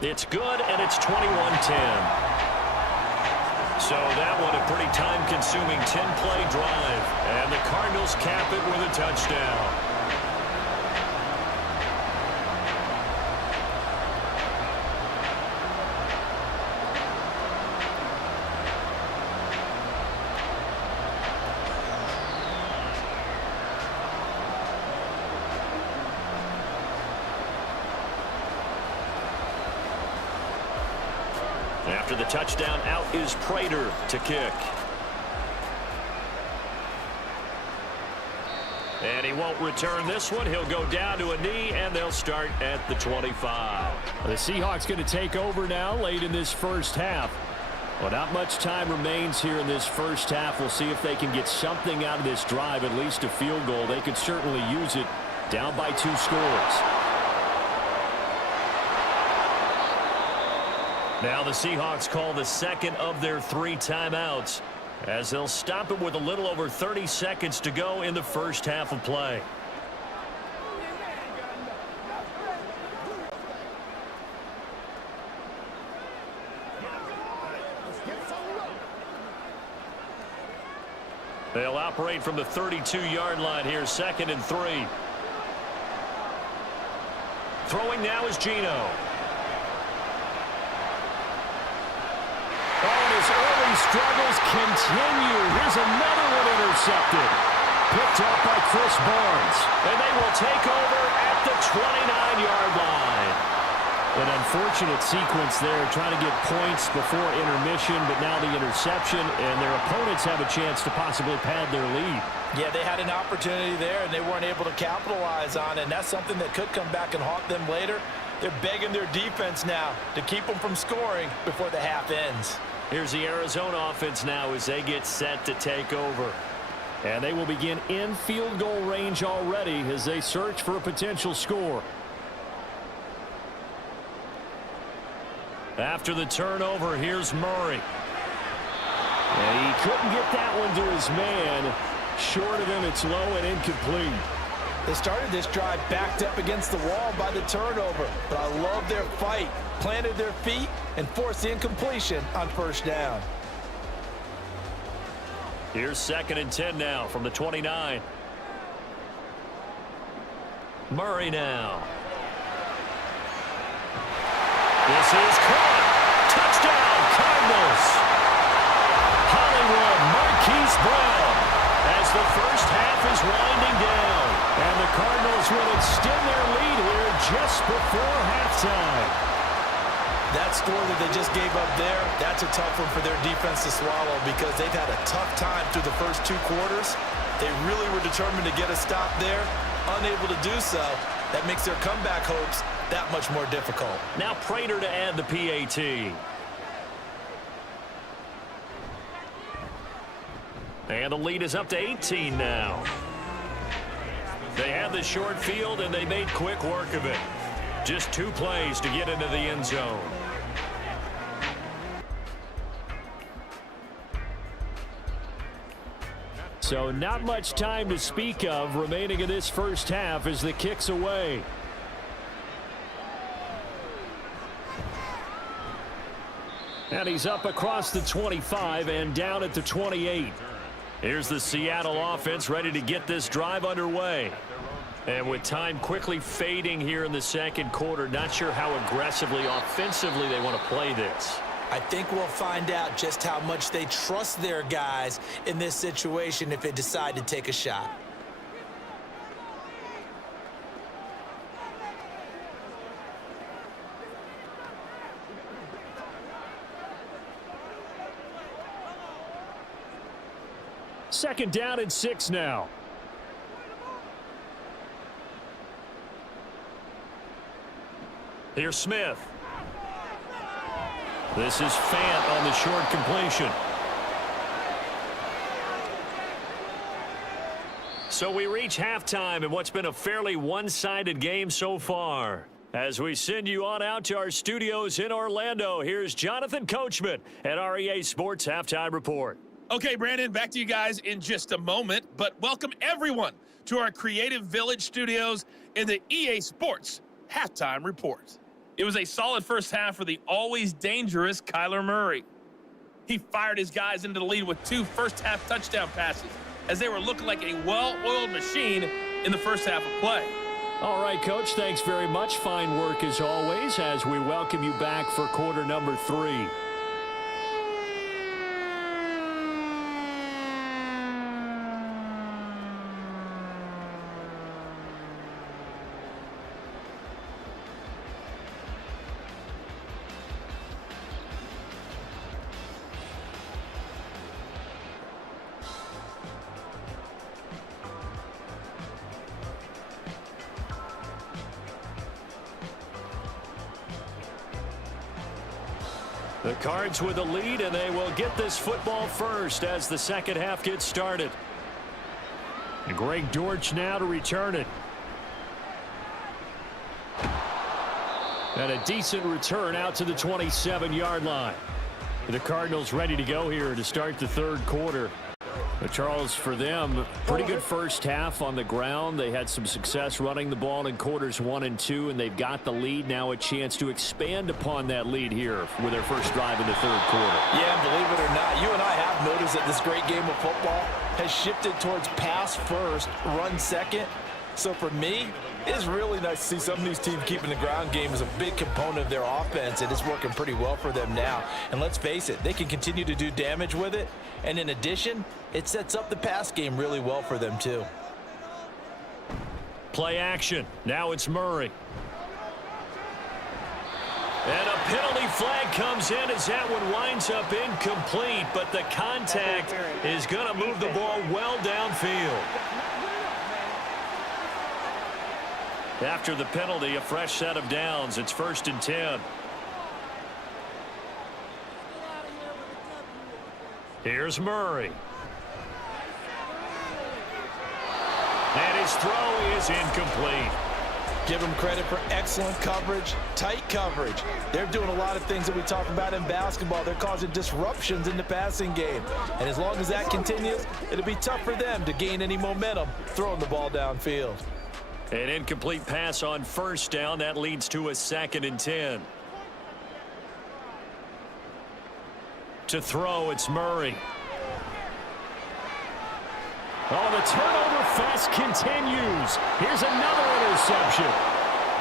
It's good, and it's 21-10. So that one a pretty time-consuming 10-play drive. And the Cardinals cap it with a touchdown. After the touchdown, out is Prater to kick. And he won't return this one. He'll go down to a knee, and they'll start at the 25. The Seahawks going to take over now late in this first half. Well, not much time remains here in this first half. We'll see if they can get something out of this drive, at least a field goal. They could certainly use it down by 2 scores. Now the Seahawks call the second of their 3 timeouts as they'll stop it with a little over 30 seconds to go in the first half of play. They'll operate from the 32-yard line here, 2nd and 3. Throwing now is Geno. Early struggles continue. Here's another one intercepted. Picked up by Chris Barnes. And they will take over at the 29-yard line. An unfortunate sequence there, trying to get points before intermission, but now the interception, and their opponents have a chance to possibly pad their lead. Yeah, they had an opportunity there, and they weren't able to capitalize on it, and that's something that could come back and haunt them later. They're begging their defense now to keep them from scoring before the half ends. Here's the Arizona offense now as they get set to take over. And they will begin in field goal range already as they search for a potential score. After the turnover, here's Murray. And he couldn't get that one to his man. Short of him, it's low and incomplete. They started this drive backed up against the wall by the turnover, but I love their fight. Planted their feet and forced the incompletion on first down. Here's 2nd and 10 now from the 29. Murray now. This is caught. Touchdown, Cardinals. Hollywood Marquise Brown as the first half is winding down. And the Cardinals will extend their lead here just before halftime. That score that they just gave up there, that's a tough one for their defense to swallow because they've had a tough time through the first 2 quarters. They really were determined to get a stop there, unable to do so. That makes their comeback hopes that much more difficult. Now Prater to add the PAT. And the lead is up to 18 now. They had the short field, and they made quick work of it. Just 2 plays to get into the end zone. So not much time to speak of remaining in this first half as the kick's away. And he's up across the 25 and down at the 28. Here's the Seattle offense ready to get this drive underway. And with time quickly fading here in the second quarter, not sure how aggressively, offensively they want to play this. I think we'll find out just how much they trust their guys in this situation if they decide to take a shot. Second down and 6 now. Here's Smith. This is Fant on the short completion. So we reach halftime in what's been a fairly one-sided game so far. As we send you on out to our studios in Orlando, here's Jonathan Coachman at our EA Sports Halftime Report. Okay, Brandon, back to you guys in just a moment, but welcome everyone to our Creative Village studios in the EA Sports Halftime Report. It was a solid first half for the always dangerous Kyler Murray. He fired his guys into the lead with 2 first-half touchdown passes as they were looking like a well-oiled machine in the first half of play. All right, Coach, thanks very much. Fine work as always as we welcome you back for quarter number 3. The Cards with a lead, and they will get this football first as the second half gets started. And Greg Dortch now to return it. And a decent return out to the 27-yard line. The Cardinals ready to go here to start the third quarter. But Charles, for them, pretty good first half on the ground. They had some success running the ball in quarters 1 and 2, and they've got the lead. Now a chance to expand upon that lead here with their first drive in the third quarter. Yeah, and believe it or not, you and I have noticed that this great game of football has shifted towards pass first, run second. So for me, it's really nice to see some of these teams keeping the ground game as a big component of their offense, and it's working pretty well for them now. And let's face it, they can continue to do damage with it. And in addition, it sets up the pass game really well for them too. Play action. Now it's Murray. And a penalty flag comes in as that one winds up incomplete, but the contact is going to move the ball well downfield. After the penalty, a fresh set of downs. It's 1st and 10. Here's Murray. And his throw is incomplete. Give them credit for excellent coverage, tight coverage. They're doing a lot of things that we talk about in basketball. They're causing disruptions in the passing game. And as long as that continues, it'll be tough for them to gain any momentum throwing the ball downfield. An incomplete pass on first down. That leads to a 2nd and 10. To throw, it's Murray. Oh, the turnover fest continues. Here's another interception.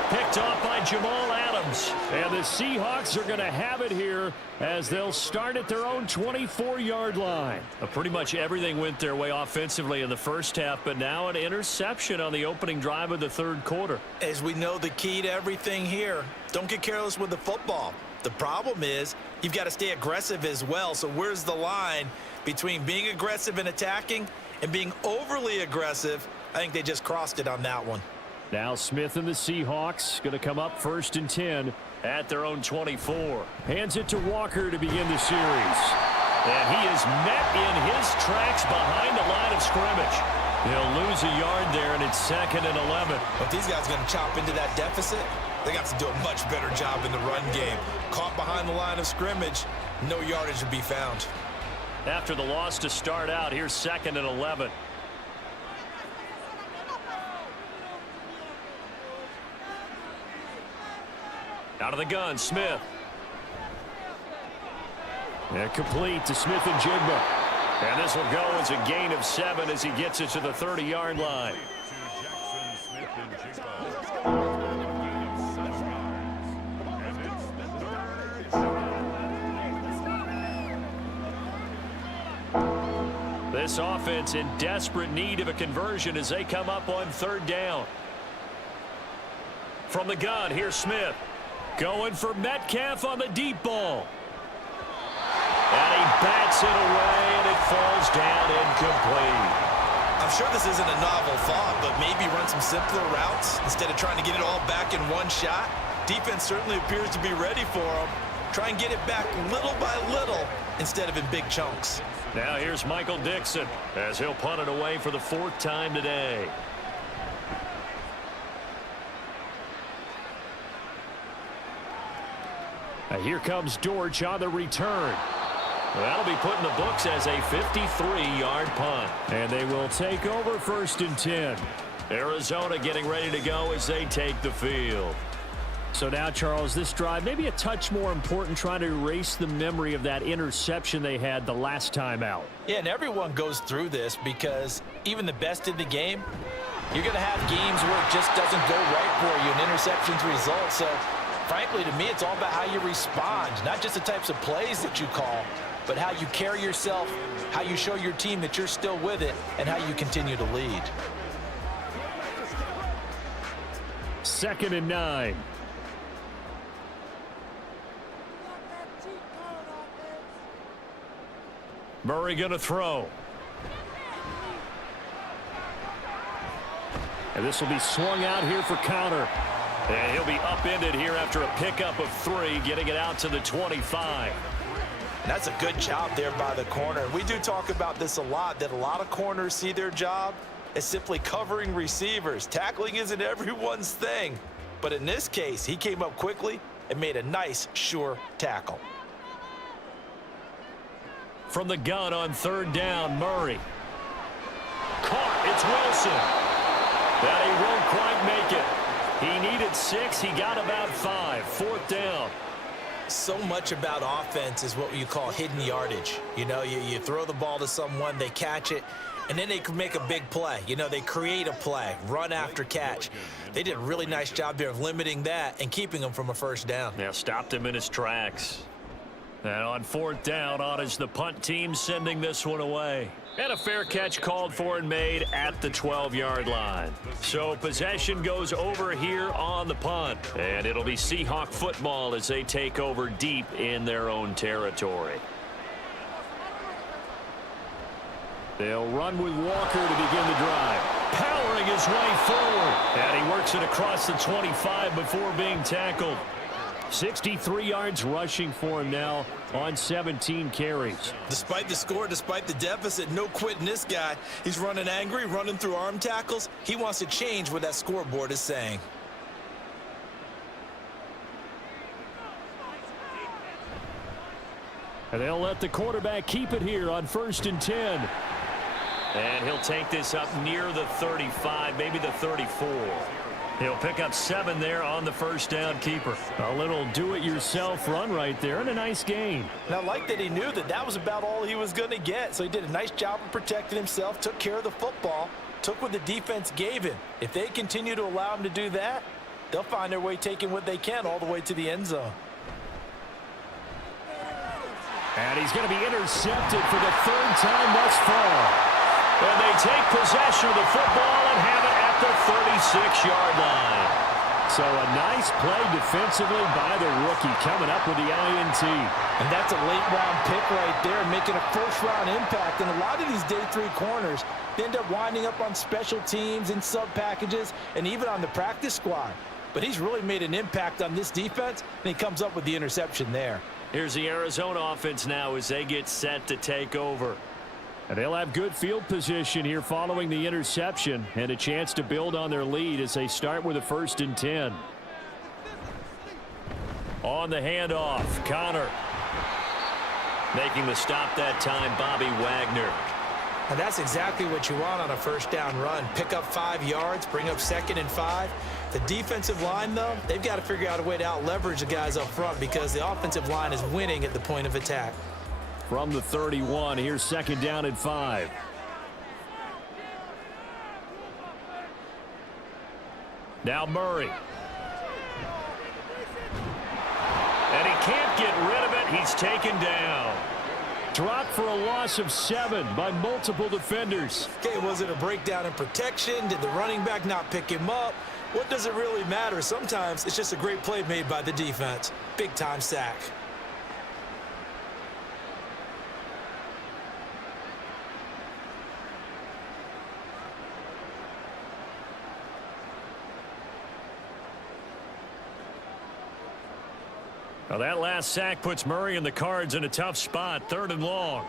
Picked off by Jamal Adams. And the Seahawks are going to have it here as they'll start at their own 24-yard line. Pretty much everything went their way offensively in the first half, but now an interception on the opening drive of the third quarter. As we know, the key to everything here, don't get careless with the football. The problem is you've got to stay aggressive as well. So where's the line between being aggressive and attacking and being overly aggressive? I think they just crossed it on that one. Now Smith and the Seahawks going to come up 1st and 10 at their own 24. Hands it to Walker to begin the series. And he is met in his tracks behind the line of scrimmage. He'll lose a yard there, and it's 2nd and 11. But these guys are going to chop into that deficit. They got to do a much better job in the run game. Caught behind the line of scrimmage, no yardage to be found. After the loss to start out, here's 2nd and 11. Out of the gun, Smith. And complete to Smith and Jigba. And this will go as a gain of 7 as he gets it to the 30-yard line. This offense in desperate need of a conversion as they come up on 3rd down. From the gun, here's Smith. Going for Metcalf on the deep ball. And he bats it away, and it falls down incomplete. I'm sure this isn't a novel thought, but maybe run some simpler routes instead of trying to get it all back in one shot. Defense certainly appears to be ready for them. Try and get it back little by little instead of in big chunks. Now here's Michael Dixon as he'll punt it away for the 4th time today. Now here comes Dortch on the return. That'll be put in the books as a 53-yard punt. And they will take over 1st and 10. Arizona getting ready to go as they take the field. So now, Charles, this drive maybe a touch more important, trying to erase the memory of that interception they had the last time out. Yeah, and everyone goes through this because even the best in the game, you're going to have games where it just doesn't go right for you, and interceptions result. So, frankly, to me, it's all about how you respond, not just the types of plays that you call, but how you carry yourself, how you show your team that you're still with it, and how you continue to lead. 2nd and 9. Murray going to throw. And this will be swung out here for counter. And he'll be upended here after a pickup of 3, getting it out to the 25. And that's a good job there by the corner. We do talk about this a lot, that a lot of corners see their job as simply covering receivers. Tackling isn't everyone's thing. But in this case, he came up quickly and made a nice, sure tackle. From the gun on 3rd down, Murray. Caught. It's Wilson. But he won't quite make it. He needed 6. He got about 5. 4th down. So much about offense is what you call hidden yardage. You know, you throw the ball to someone, they catch it, and then they can make a big play. You know, they create a play, run after catch. They did a really nice job there of limiting that and keeping him from a 1st down. Now stopped him in his tracks. And on 4th down, on is the punt team sending this one away. And a fair catch called for and made at the 12-yard line. So possession goes over here on the punt. And it'll be Seahawk football as they take over deep in their own territory. They'll run with Walker to begin the drive. Powering his way forward. And he works it across the 25 before being tackled. 63 yards rushing for him now on 17 carries. Despite the score, despite the deficit, no quitting this guy. He's running angry, running through arm tackles. He wants to change what that scoreboard is saying. And they'll let the quarterback keep it here on 1st and 10. And he'll take this up near the 35, maybe the 34. He'll pick up 7 there on the 1st down keeper. A little do-it-yourself run right there and a nice gain. And I like that he knew that that was about all he was going to get. So he did a nice job of protecting himself, took care of the football, took what the defense gave him. If they continue to allow him to do that, they'll find their way taking what they can all the way to the end zone. And he's going to be intercepted for the 3rd time thus far. And they take possession of the football and have it at the 36-yard line. So a nice play defensively by the rookie coming up with the INT. And that's a late-round pick right there, making a first-round impact. And a lot of these day 3 corners end up winding up on special teams and sub-packages and even on the practice squad. But he's really made an impact on this defense, and he comes up with the interception there. Here's the Arizona offense now as they get set to take over. And they'll have good field position here following the interception and a chance to build on their lead as they start with a 1st and 10. On the handoff, Connor. Making the stop that time, Bobby Wagner. And that's exactly what you want on a 1st down run. Pick up 5 yards, bring up 2nd and 5. The defensive line, though, they've got to figure out a way to out-leverage the guys up front because the offensive line is winning at the point of attack. From the 31, here's 2nd down and 5. Now Murray. And he can't get rid of it. He's taken down. Dropped for a loss of 7 by multiple defenders. Okay, was it a breakdown in protection? Did the running back not pick him up? What does it really matter? Sometimes it's just a great play made by the defense. Big-time sack. Well, that last sack puts Murray and the Cards in a tough spot, 3rd and long.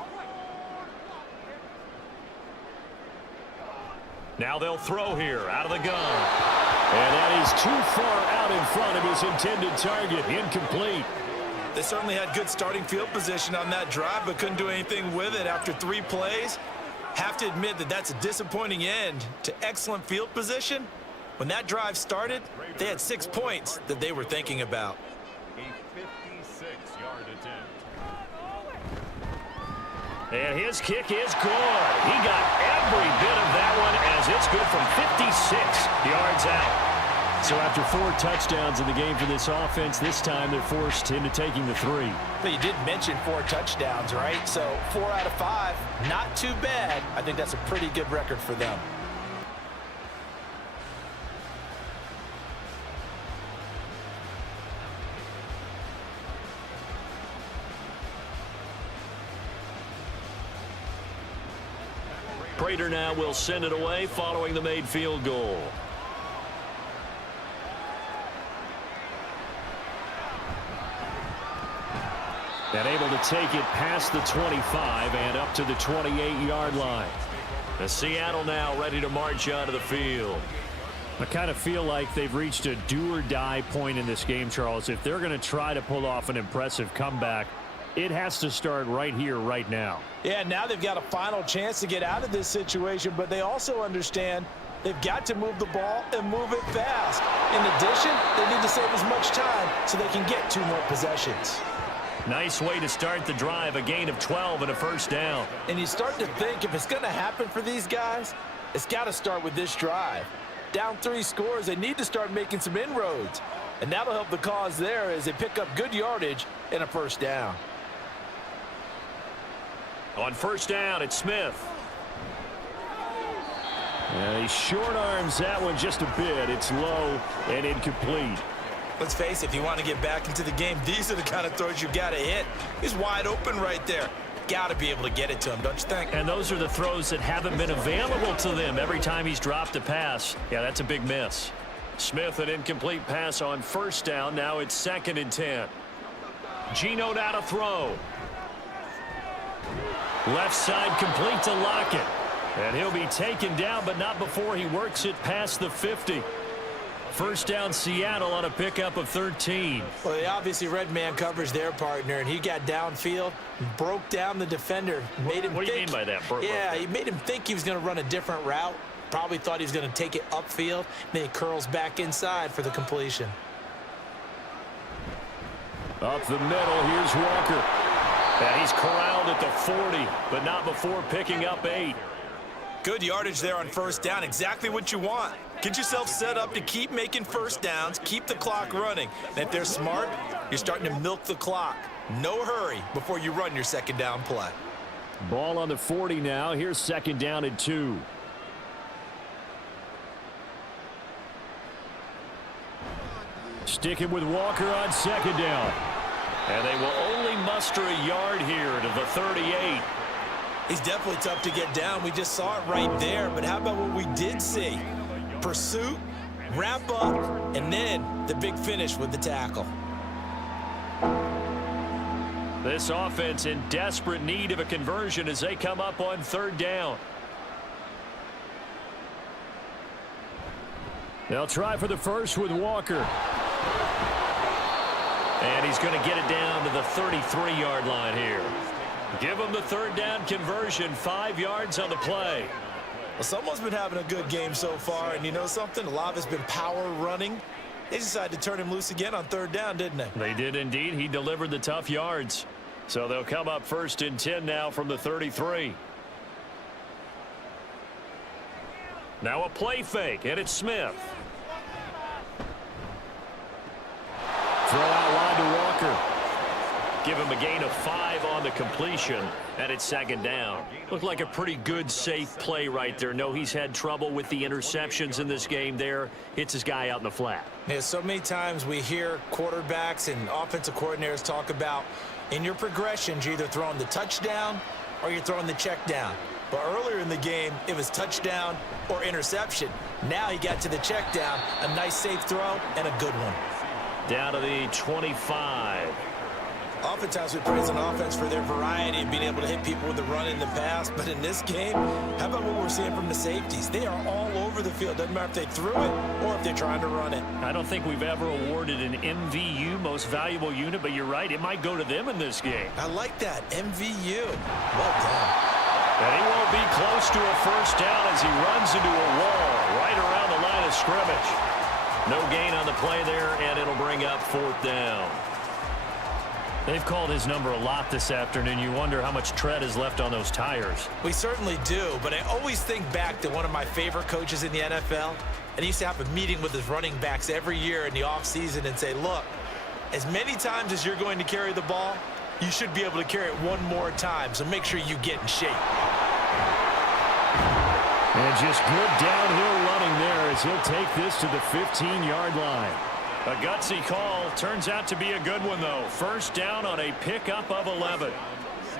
Now they'll throw here out of the gun. And that is too far out in front of his intended target. Incomplete. They certainly had good starting field position on that drive, but couldn't do anything with it after 3 plays. Have to admit that that's a disappointing end to excellent field position. When that drive started, they had 6 points that they were thinking about. A 56-yard attempt. And his kick is good. He got every bit of that one as it's good from 56 yards out. So after 4 touchdowns in the game for this offense, this time they're forced into taking the 3. But you did mention 4 touchdowns, right? So 4 out of 5, not too bad. I think that's a pretty good record for them. Prater now will send it away following the made field goal. And able to take it past the 25 and up to the 28-yard line. The Seattle now ready to march onto the field. I kind of feel like they've reached a do-or-die point in this game, Charles. If they're going to try to pull off an impressive comeback, it has to start right here, right now. Yeah, now they've got a final chance to get out of this situation, but they also understand they've got to move the ball and move it fast. In addition, they need to save as much time so they can get 2 more possessions. Nice way to start the drive, a gain of 12 and a first down. And you start to think if it's going to happen for these guys, it's got to start with this drive. Down 3 scores, they need to start making some inroads. And that'll help the cause there as they pick up good yardage and a first down. On first down, it's Smith. And he short arms that one just a bit. It's low and incomplete. Let's face it, if you want to get back into the game, these are the kind of throws you got to hit. He's wide open right there. Got to be able to get it to him, don't you think? And those are the throws that haven't been available to them every time he's dropped a pass. Yeah, that's a big miss. Smith, an incomplete pass on first down. Now it's 2nd and 10. Geno now to throw. Left side complete to Lockett. And he'll be taken down, but not before he works it past the 50. First down, Seattle on a pickup of 13. Well, they obviously read man coverage their partner, and he got downfield, broke down the defender, made him What do you mean by that? Yeah, he made him think he was going to run a different route. Probably thought he was going to take it upfield. Then he curls back inside for the completion. Up the middle, here's Walker. And he's corralled at the 40, but not before picking up 8. Good yardage there on first down. Exactly what you want. Get yourself set up to keep making first downs, keep the clock running. And if they're smart, you're starting to milk the clock. No hurry before you run your second down play. Ball on the 40 now. Here's 2nd down and 2. Sticking with Walker on 2nd down. And they will only muster a yard here to the 38. He's definitely tough to get down. We just saw it right there. But how about what we did see? Pursuit, wrap up, and then the big finish with the tackle. This offense in desperate need of a conversion as they come up on 3rd down. They'll try for the first with Walker. And he's going to get it down to the 33-yard line here. Give him the 3rd down conversion, 5 yards on the play. Well, someone's been having a good game so far, and you know something? A lot of it's been power running. They decided to turn him loose again on 3rd down, didn't they? They did indeed. He delivered the tough yards. So they'll come up 1st and 10 now from the 33. Now a play fake, and it's Smith. Throw out wide to Walker. Give him a gain of 5 on the completion, and it's 2nd down. Looked like a pretty good, safe play right there. No, he's had trouble with the interceptions in this game there. Hits his guy out in the flat. Yeah, so many times we hear quarterbacks and offensive coordinators talk about in your progressions, you're either throwing the touchdown or you're throwing the check down. But earlier in the game, it was touchdown or interception. Now he got to the check down, a nice safe throw, and a good one. Down to the 25. Oftentimes we praise an offense for their variety of being able to hit people with the run in the pass, but in this game, how about what we're seeing from the safeties? They are all over the field. Doesn't matter if they threw it or if they're trying to run it. I don't think we've ever awarded an MVU, most valuable unit, but you're right, it might go to them in this game. I like that, MVU. Well done. And he won't be close to a first down as he runs into a wall right around the line of scrimmage. No gain on the play there, and it'll bring up 4th down. They've called his number a lot this afternoon. You wonder how much tread is left on those tires. We certainly do, but I always think back to one of my favorite coaches in the NFL, and he used to have a meeting with his running backs every year in the offseason and say, look, as many times as you're going to carry the ball, you should be able to carry it one more time, so make sure you get in shape. And just good downhill running there as he'll take this to the 15-yard line. A gutsy call. Turns out to be a good one, though. First down on a pickup of 11.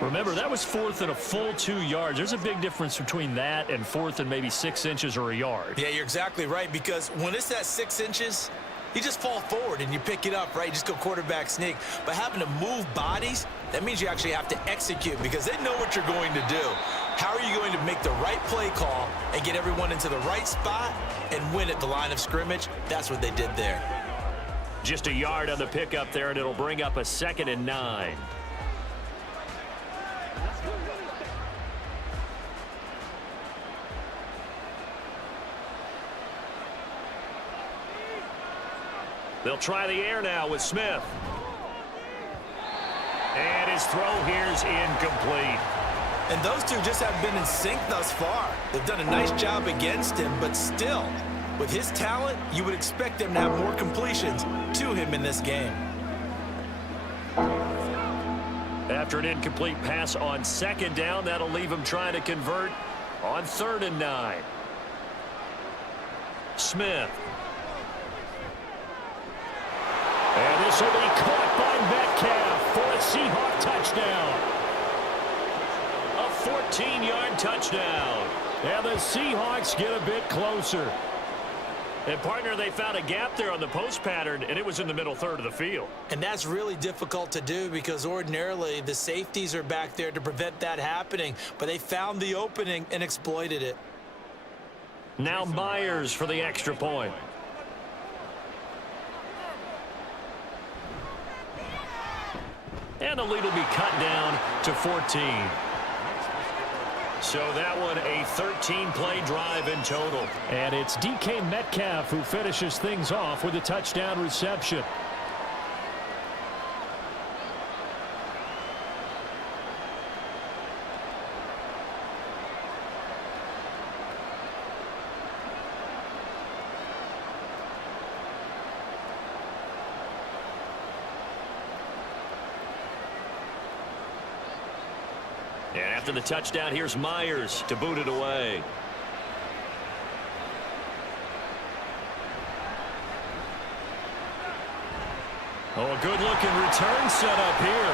Remember, that was 4th and a full 2 yards. There's a big difference between that and 4th and maybe 6 inches or a yard. Yeah, you're exactly right, because when it's at 6 inches, you just fall forward and you pick it up, right? You just go quarterback sneak. But having to move bodies, that means you actually have to execute because they know what you're going to do. How are you going to make the right play call and get everyone into the right spot and win at the line of scrimmage? That's what they did there. Just a yard on the pickup there, and it'll bring up a 2nd and 9. They'll try the air now with Smith. And his throw here's incomplete. And those two just have been in sync thus far. They've done a nice job against him, but still, with his talent, you would expect them to have more completions to him in this game. After an incomplete pass on 2nd down, that'll leave him trying to convert on 3rd and 9. Smith. And this will be caught by Metcalf for a Seahawk touchdown. A 14-yard touchdown. And the Seahawks get a bit closer. And, partner, they found a gap there on the post pattern, and it was in the middle third of the field. And that's really difficult to do because ordinarily the safeties are back there to prevent that happening. But they found the opening and exploited it. Now Myers for the extra point. And the lead will be cut down to 14. So that one a 13-play drive in total. And it's DK Metcalf who finishes things off with a touchdown reception. And after the touchdown, here's Myers to boot it away. Oh, a good-looking return set up here.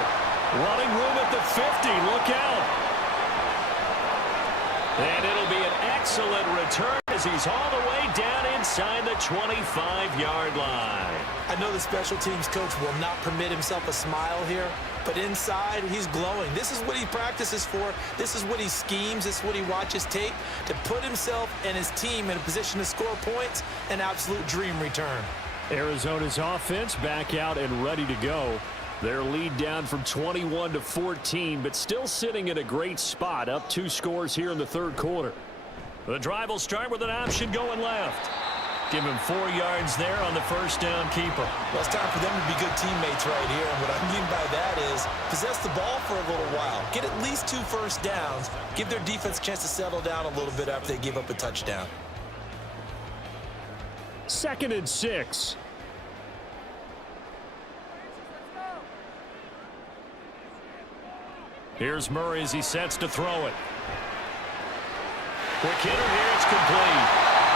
Running room at the 50. Look out. And it'll be an excellent return as he's all the way down inside the 25-yard line. I know the special teams coach will not permit himself a smile here, but inside, he's glowing. This is what he practices for. This is what he schemes. This is what he watches tape to put himself and his team in a position to score points. An absolute dream return. Arizona's offense back out and ready to go. Their lead down from 21 to 14, but still sitting in a great spot, up 2 scores here in the third quarter. The drive will start with an option going left. Give him 4 yards there on the first down keeper. Well, it's time for them to be good teammates right here. And what I mean by that is possess the ball for a little while. Get at least 2 first downs. Give their defense a chance to settle down a little bit after they give up a touchdown. 2nd and 6. Here's Murray as he sets to throw it. Quick hitter here, it's complete.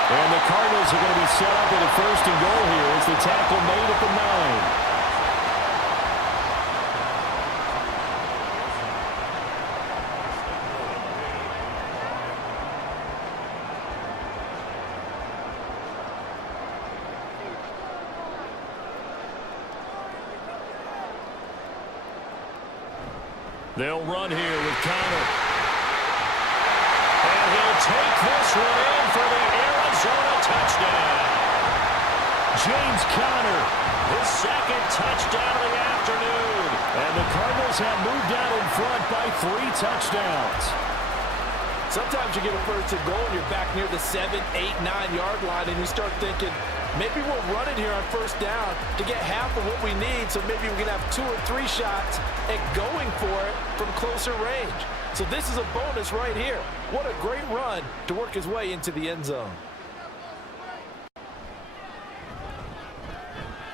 And the Cardinals are going to be set up with a 1st and goal here as the tackle made at the 9. They'll run here with Connor. And he'll take this one in for the Arizona touchdown. James Conner, his second touchdown of the afternoon. And the Cardinals have moved out in front by 3 touchdowns. Sometimes you get a first and goal and you're back near the 7, 8, 9-yard line and you start thinking, maybe we'll run it here on first down to get half of what we need, so maybe we can have 2 or 3 shots at going for it from closer range. So this is a bonus right here. What a great run to work his way into the end zone.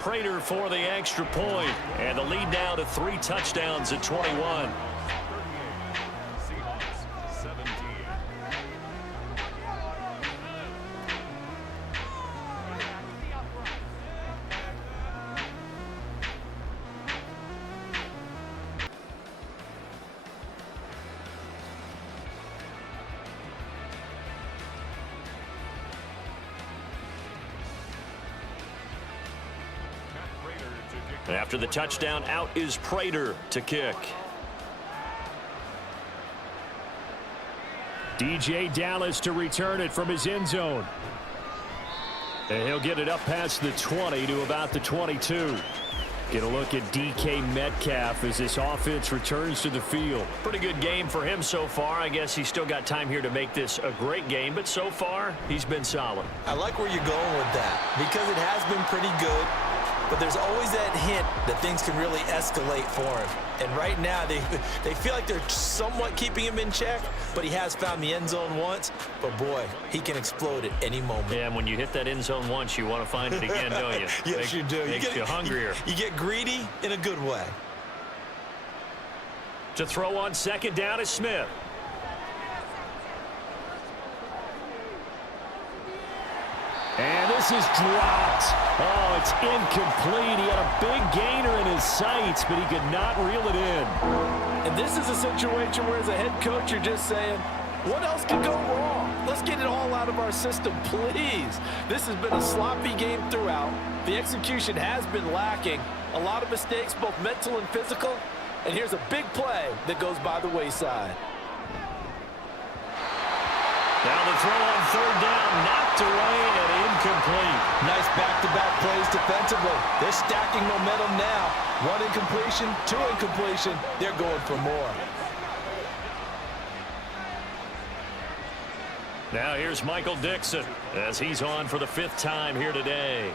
Prater for the extra point, and the lead now to 3 touchdowns at 21. Seahawks 17. After the touchdown, out is Prater to kick. DJ Dallas to return it from his end zone. And he'll get it up past the 20 to about the 22. Get a look at DK Metcalf as this offense returns to the field. Pretty good game for him so far. I guess he's still got time here to make this a great game, but so far, he's been solid. I like where you're going with that because it has been pretty good. But there's always that hint that things can really escalate for him. And right now, they feel like they're somewhat keeping him in check, but he has found the end zone once. But, boy, he can explode at any moment. Yeah, and when you hit that end zone once, you want to find it again, don't you? Yes, you do. Makes you hungrier. You get greedy in a good way. To throw on second down is Smith. And this is dropped. Oh, it's incomplete. He had a big gainer in his sights, but he could not reel it in. And this is a situation where as a head coach, you're just saying, what else could go wrong? Let's get it all out of our system, please. This has been a sloppy game throughout. The execution has been lacking. A lot of mistakes, both mental and physical. And here's a big play that goes by the wayside. Now the throw on third down, knocked away and incomplete. Nice back-to-back plays defensively. They're stacking momentum now. 1 incompletion, 2 incompletion. They're going for more. Now here's Michael Dixon as he's on for the 5th time here today.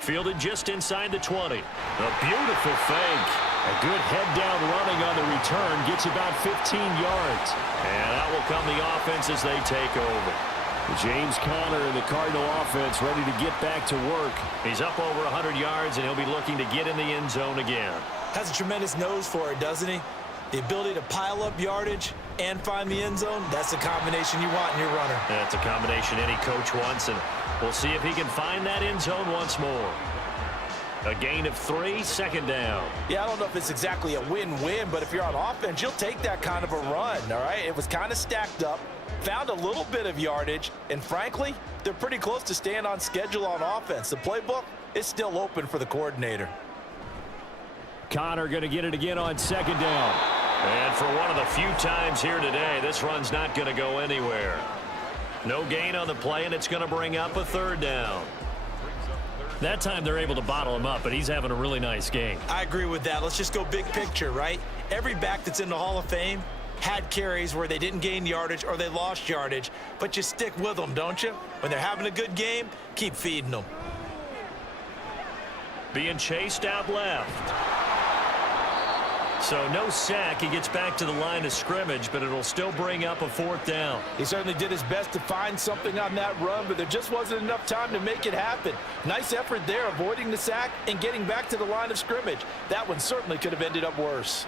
Fielded just inside the 20. A beautiful fake. A good head-down running on the return. Gets about 15 yards. And out will come the offense as they take over. James Conner and the Cardinal offense ready to get back to work. He's up over 100 yards, and he'll be looking to get in the end zone again. Has a tremendous nose for it, doesn't he? The ability to pile up yardage and find the end zone, that's the combination you want in your runner. That's a combination any coach wants, and we'll see if he can find that end zone once more. A gain of 3, second down. Yeah, I don't know if it's exactly a win-win, but if you're on offense, you'll take that kind of a run, all right? It was kind of stacked up, found a little bit of yardage, and frankly, they're pretty close to staying on schedule on offense. The playbook is still open for the coordinator. Conner going to get it again on second down. And for one of the few times here today, this run's not going to go anywhere. No gain on the play, and it's going to bring up a third down. That time they're able to bottle him up, but he's having a really nice game. I agree with that. Let's just go big picture, right? Every back that's in the Hall of Fame had carries where they didn't gain yardage or they lost yardage, but you stick with them, don't you? When they're having a good game, keep feeding them. Being chased out left. So no sack. He gets back to the line of scrimmage, but it'll still bring up a 4th down. He certainly did his best to find something on that run, but there just wasn't enough time to make it happen. Nice effort there, avoiding the sack and getting back to the line of scrimmage. That one certainly could have ended up worse.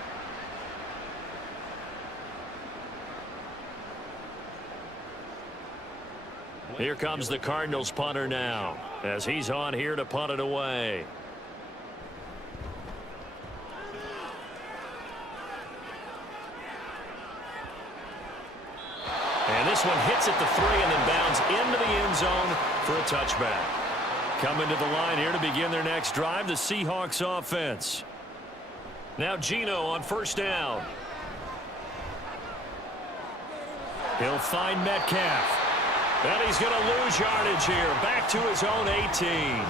Here comes the Cardinals punter now, as he's on here to punt it away. And this one hits at the 3 and then bounds into the end zone for a touchback. Coming to the line here to begin their next drive, the Seahawks offense. Now Geno on first down. He'll find Metcalf. And he's going to lose yardage here. Back to his own 18.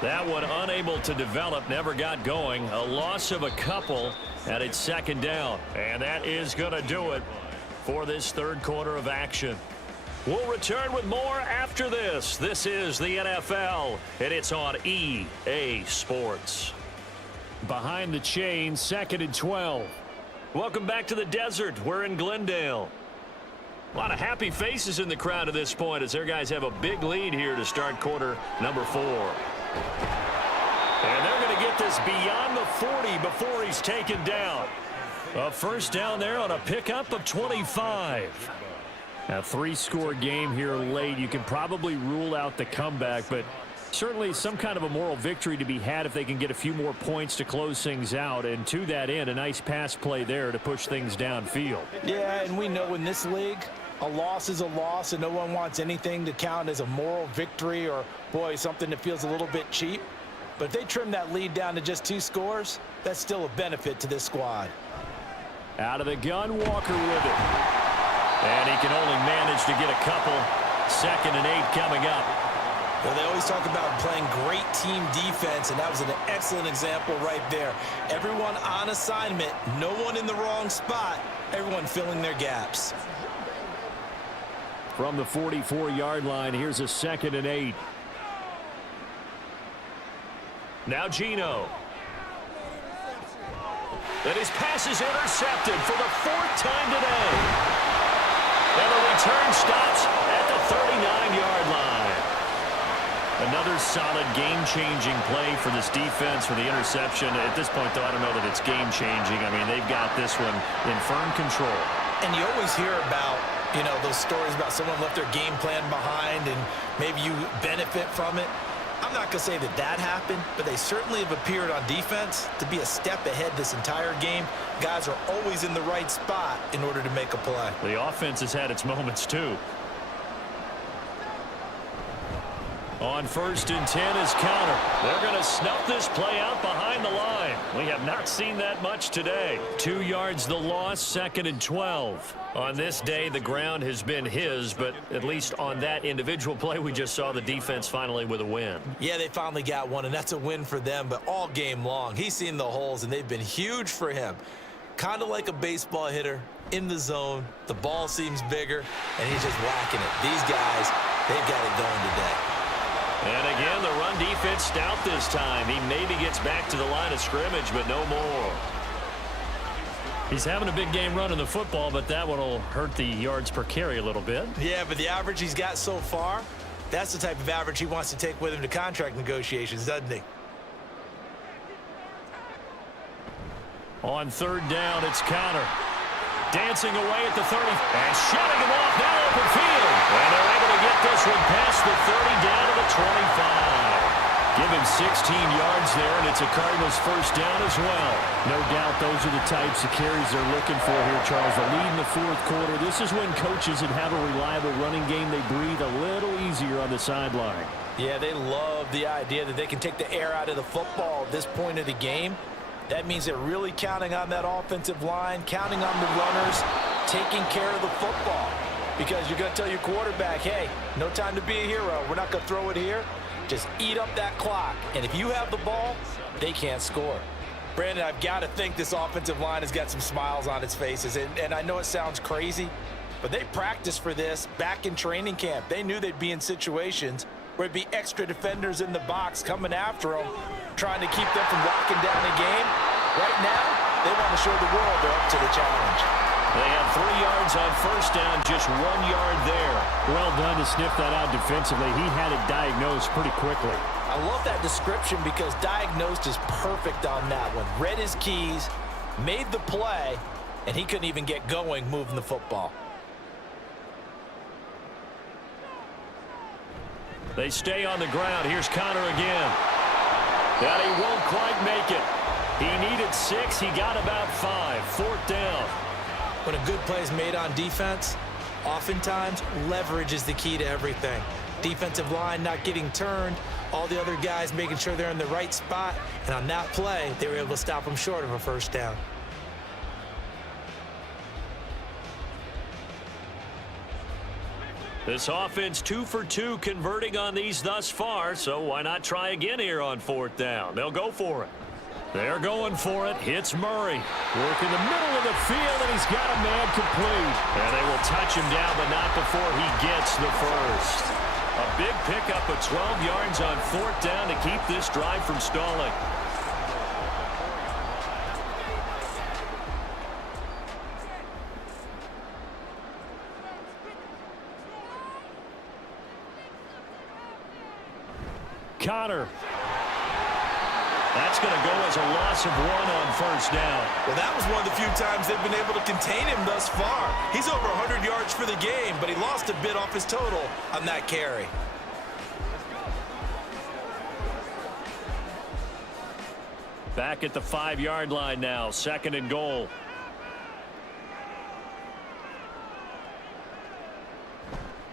That one unable to develop, never got going. A loss of a couple, and it's second down. And that is going to do it for this third quarter of action. We'll return with more after this. This is the NFL, and it's on EA Sports. Behind the chain, 2nd and 12. Welcome back to the desert. We're in Glendale. A lot of happy faces in the crowd at this point as their guys have a big lead here to start quarter number 4. And they're going to get this beyond the 40 before he's taken down. A first down there on a pickup of 25. A 3-score game here late. You can probably rule out the comeback, but certainly some kind of a moral victory to be had if they can get a few more points to close things out. And to that end, a nice pass play there to push things downfield. Yeah, and we know in this league, a loss is a loss, and no one wants anything to count as a moral victory or, boy, something that feels a little bit cheap. But if they trim that lead down to just 2 scores, that's still a benefit to this squad. Out of the gun, Walker with it. And he can only manage to get a couple. 2nd and 8 coming up. Well, they always talk about playing great team defense, and that was an excellent example right there. Everyone on assignment, no one in the wrong spot, everyone filling their gaps. From the 44-yard line, here's a 2nd and 8. Now Geno. And his pass is intercepted for the 4th time today. And the return stops at the 39-yard line. Another solid game-changing play for this defense for the interception. At this point, though, I don't know that it's game-changing. I mean, they've got this one in firm control. And you always hear about, you know, those stories about someone left their game plan behind and maybe you benefit from it. I'm not going to say that that happened, but they certainly have appeared on defense to be a step ahead this entire game. Guys are always in the right spot in order to make a play. The offense has had its moments, too. On 1st and 10 is Counter. They're going to snuff this play out behind the line. We have not seen that much today. 2 yards the loss, 2nd and 12. On this day, the ground has been his, but at least on that individual play, we just saw the defense finally with a win. Yeah, they finally got one, and that's a win for them, but all game long, he's seen the holes, and they've been huge for him. Kind of like a baseball hitter in the zone. The ball seems bigger, and he's just whacking it. These guys, they've got it going today. And again, the run defense stout this time. He maybe gets back to the line of scrimmage, but no more. He's having a big game running the football, but that one will hurt the yards per carry a little bit. Yeah, but the average he's got so far, that's the type of average he wants to take with him to contract negotiations, doesn't he? On 3rd down, it's Counter. Dancing away at the 30. And shutting him off now open field. And they're able to get this one past the 30 down to the 25. Give him 16 yards there, and it's a Cardinals first down as well. No doubt those are the types of carries they're looking for here, Charles. The lead in the 4th quarter. This is when coaches that have a reliable running game, they breathe a little easier on the sideline. Yeah, they love the idea that they can take the air out of the football at this point of the game. That means they're really counting on that offensive line, counting on the runners, taking care of the football. Because you're going to tell your quarterback, hey, no time to be a hero. We're not going to throw it here. Just eat up that clock. And if you have the ball, they can't score. Brandon, I've got to think this offensive line has got some smiles on its faces. And I know it sounds crazy, but they practiced for this back in training camp. They knew they'd be in situations where it'd be extra defenders in the box coming after them, trying to keep them from locking down the game. Right now, they want to show the world they're up to the challenge. They have 3 yards on first down, just 1 yard there. Well done to sniff that out defensively. He had it diagnosed pretty quickly. I love that description because diagnosed is perfect on that one. Read his keys, made the play, and he couldn't even get going moving the football. They stay on the ground. Here's Connor again. And he won't quite make it. He needed 6. He got about 5. 4th down. When a good play is made on defense, oftentimes leverage is the key to everything. Defensive line not getting turned, all the other guys making sure they're in the right spot. And on that play, they were able to stop them short of a first down. This offense 2 for 2 converting on these thus far, so why not try again here on 4th down? They'll go for it. They're going for it. Hits Murray. Work in the middle of the field, and he's got a man complete. And they will touch him down, but not before he gets the first. A big pickup of 12 yards on 4th down to keep this drive from stalling. Connor. That's going to go as a loss of 1 on first down. Well, that was one of the few times they've been able to contain him thus far. He's over 100 yards for the game, but he lost a bit off his total on that carry. Back at the 5-yard line now, 2nd and goal.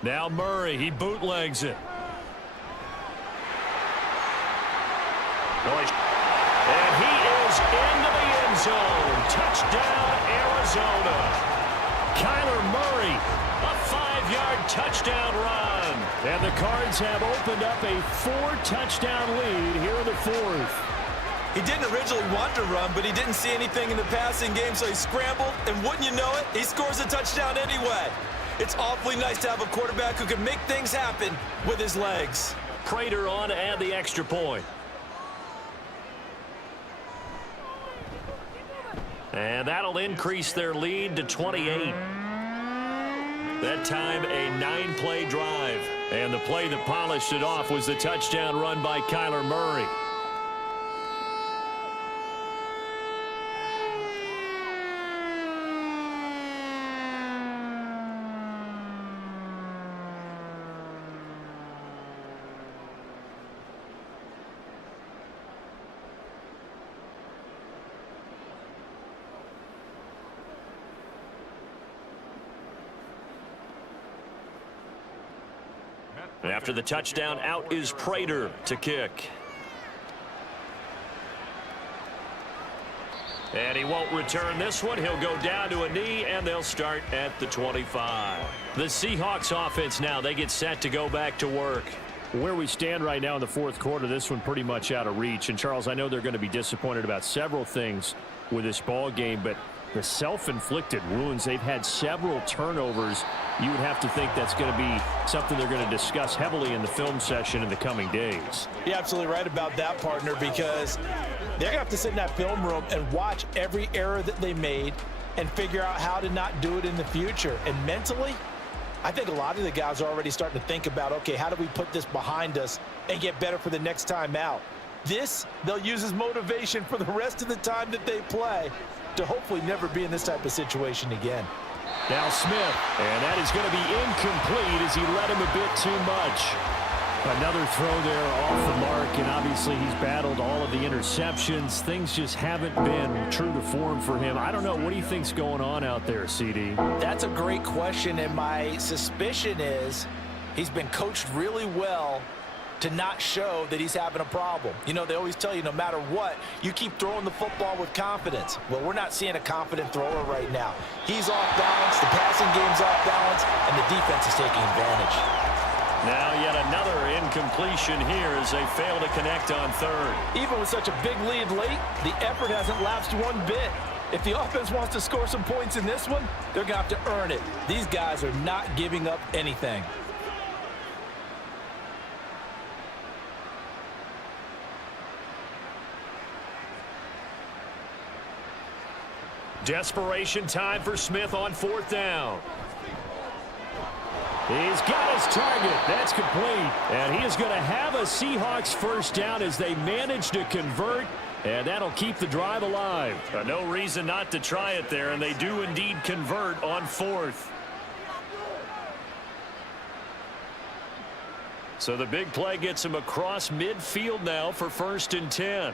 Now Murray, he bootlegs it. And he is into the end zone. Touchdown, Arizona. Kyler Murray, a 5-yard touchdown run. And the Cards have opened up a 4-touchdown lead here in the 4th. He didn't originally want to run, but he didn't see anything in the passing game, so he scrambled, and wouldn't you know it, he scores a touchdown anyway. It's awfully nice to have a quarterback who can make things happen with his legs. Prater on to add the extra point. And that'll increase their lead to 28. That time, a 9-play drive. And the play that polished it off was the touchdown run by Kyler Murray. After the touchdown, out is Prater to kick. And he won't return this one. He'll go down to a knee, and they'll start at the 25. The Seahawks offense now, they get set to go back to work. Where we stand right now in the 4th quarter, this one pretty much out of reach. And, Charles, I know they're going to be disappointed about several things with this ball game, but the self-inflicted wounds, they've had several turnovers. You would have to think that's going to be something they're going to discuss heavily in the film session in the coming days. You're absolutely right about that, partner, because they're going to have to sit in that film room and watch every error that they made and figure out how to not do it in the future. And mentally, I think a lot of the guys are already starting to think about, okay, how do we put this behind us and get better for the next time out? This, they'll use as motivation for the rest of the time that they play to hopefully never be in this type of situation again. Now Smith, and that is going to be incomplete as he led him a bit too much. Another throw there off the mark, and obviously he's battled all of the interceptions. Things just haven't been true to form for him. I don't know. What do you think's going on out there, CD? That's a great question, and my suspicion is he's been coached really well to not show that he's having a problem. You know, they always tell you no matter what, you keep throwing the football with confidence. Well, we're not seeing a confident thrower right now. He's off balance, the passing game's off balance, and the defense is taking advantage. Now yet another incompletion here as they fail to connect on 3rd. Even with such a big lead late, the effort hasn't lapsed one bit. If the offense wants to score some points in this one, they're going to have to earn it. These guys are not giving up anything. Desperation time for Smith on 4th down. He's got his target. That's complete. And he is going to have a Seahawks first down as they manage to convert. And that'll keep the drive alive. No reason not to try it there. And they do indeed convert on 4th. So the big play gets him across midfield now for 1st and 10.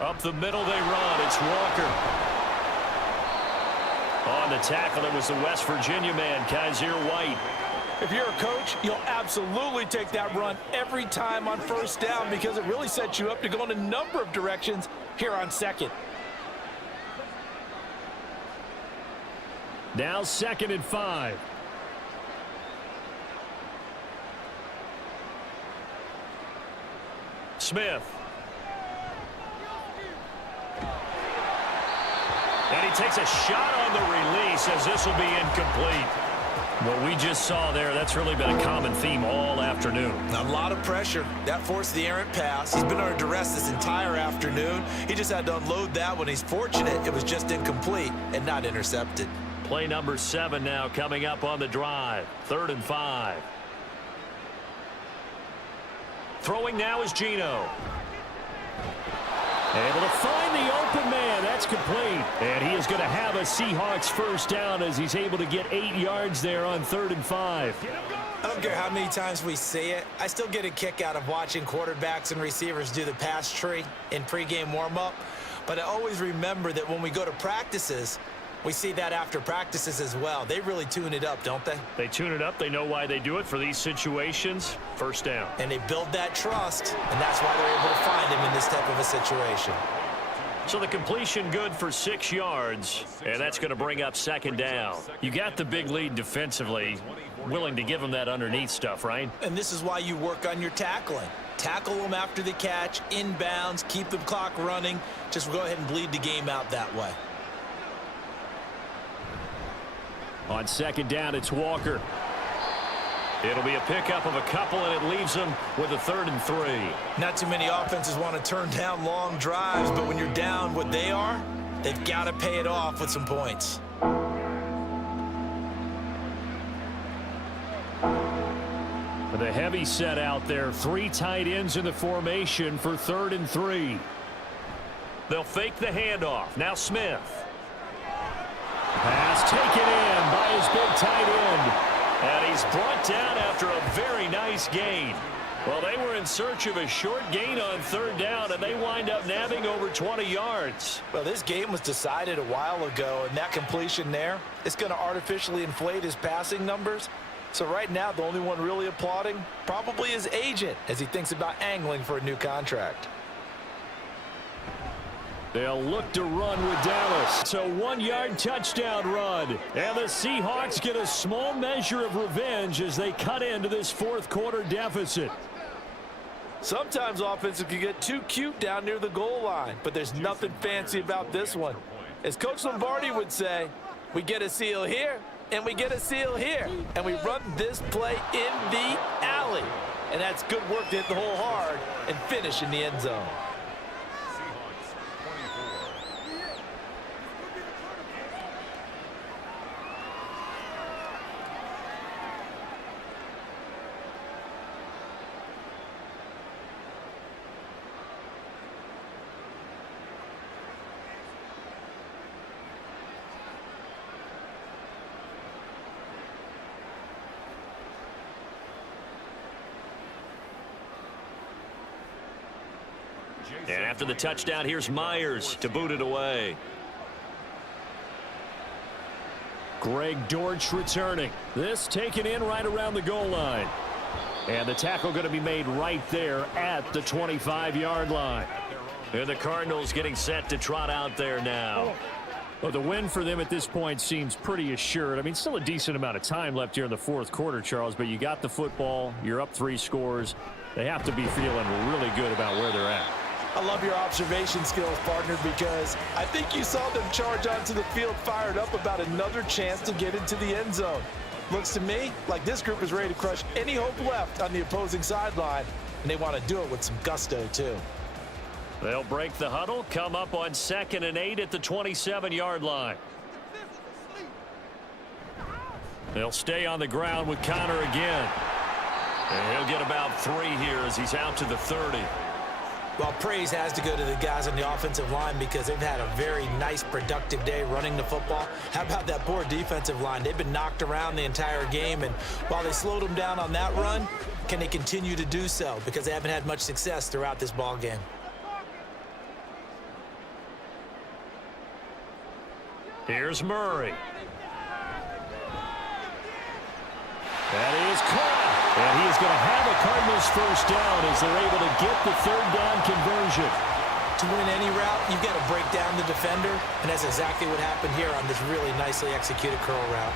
Up the middle they run. It's Walker. On the tackle, it was the West Virginia man, Kaiser White. If you're a coach, you'll absolutely take that run every time on first down because it really sets you up to go in a number of directions here on second. Now 2nd and 5. Smith. And he takes a shot on the release as this will be incomplete. What we just saw there, that's really been a common theme all afternoon. A lot of pressure. That forced the errant pass. He's been under duress this entire afternoon. He just had to unload that one. He's fortunate it was just incomplete and not intercepted. Play number 7 now coming up on the drive. 3rd and 5. Throwing now is Geno. Able to find the open man. That's complete. And he is going to have a Seahawks first down as he's able to get 8 yards there on 3rd and 5. I don't care how many times we see it. I still get a kick out of watching quarterbacks and receivers do the pass tree in pregame warm-up. But I always remember that when we go to practices, we see that after practices as well. They really tune it up, don't they? They tune it up. They know why they do it for these situations. First down. And they build that trust, and that's why they're able to find him in this type of a situation. So the completion good for 6 yards, and that's going to bring up 2nd down. You got the big lead defensively, willing to give them that underneath stuff, right? And this is why you work on your tackling. Tackle them after the catch, inbounds, keep the clock running. Just go ahead and bleed the game out that way. On 2nd down, it's Walker. It'll be a pickup of a couple, and it leaves them with a 3rd and 3. Not too many offenses want to turn down long drives, but when you're down what they are, they've got to pay it off with some points. The heavy set out there. 3 tight ends in the formation for 3rd and 3. They'll fake the handoff. Now Smith. Pass taken in by his big tight end. And he's brought down after a very nice gain. Well, they were in search of a short gain on 3rd down, and they wind up nabbing over 20 yards. Well, this game was decided a while ago, and that completion there is going to artificially inflate his passing numbers. So right now, the only one really applauding probably his agent as he thinks about angling for a new contract. They'll look to run with Dallas. So 1-yard touchdown run. And the Seahawks get a small measure of revenge as they cut into this 4th quarter deficit. Sometimes offenses can get too cute down near the goal line, but there's nothing fancy about this one. As Coach Lombardi would say, we get a seal here, and we get a seal here, and we run this play in the alley. And that's good work to hit the hole hard and finish in the end zone. And after the touchdown, here's Myers to boot it away. Greg Dortch returning. This taken in right around the goal line. And the tackle going to be made right there at the 25-yard line. And the Cardinals getting set to trot out there now. Well, the win for them at this point seems pretty assured. I mean, still a decent amount of time left here in the 4th quarter, Charles, but you got the football. You're up 3 scores. They have to be feeling really good about where they're at. I love your observation skills, partner, because I think you saw them charge onto the field fired up about another chance to get into the end zone. Looks to me like this group is ready to crush any hope left on the opposing sideline, and they want to do it with some gusto, too. They'll break the huddle, come up on 2nd and 8 at the 27-yard line. They'll stay on the ground with Connor again. And he'll get about 3 here as he's out to the 30. Well, praise has to go to the guys on the offensive line because they've had a very nice, productive day running the football. How about that poor defensive line? They've been knocked around the entire game, and while they slowed them down on that run, can they continue to do so? Because they haven't had much success throughout this ball game. Here's Murray. That is caught. And he is going to have a Cardinals first down as they're able to get the third down conversion. To win any route, you've got to break down the defender, and that's exactly what happened here on this really nicely executed curl route.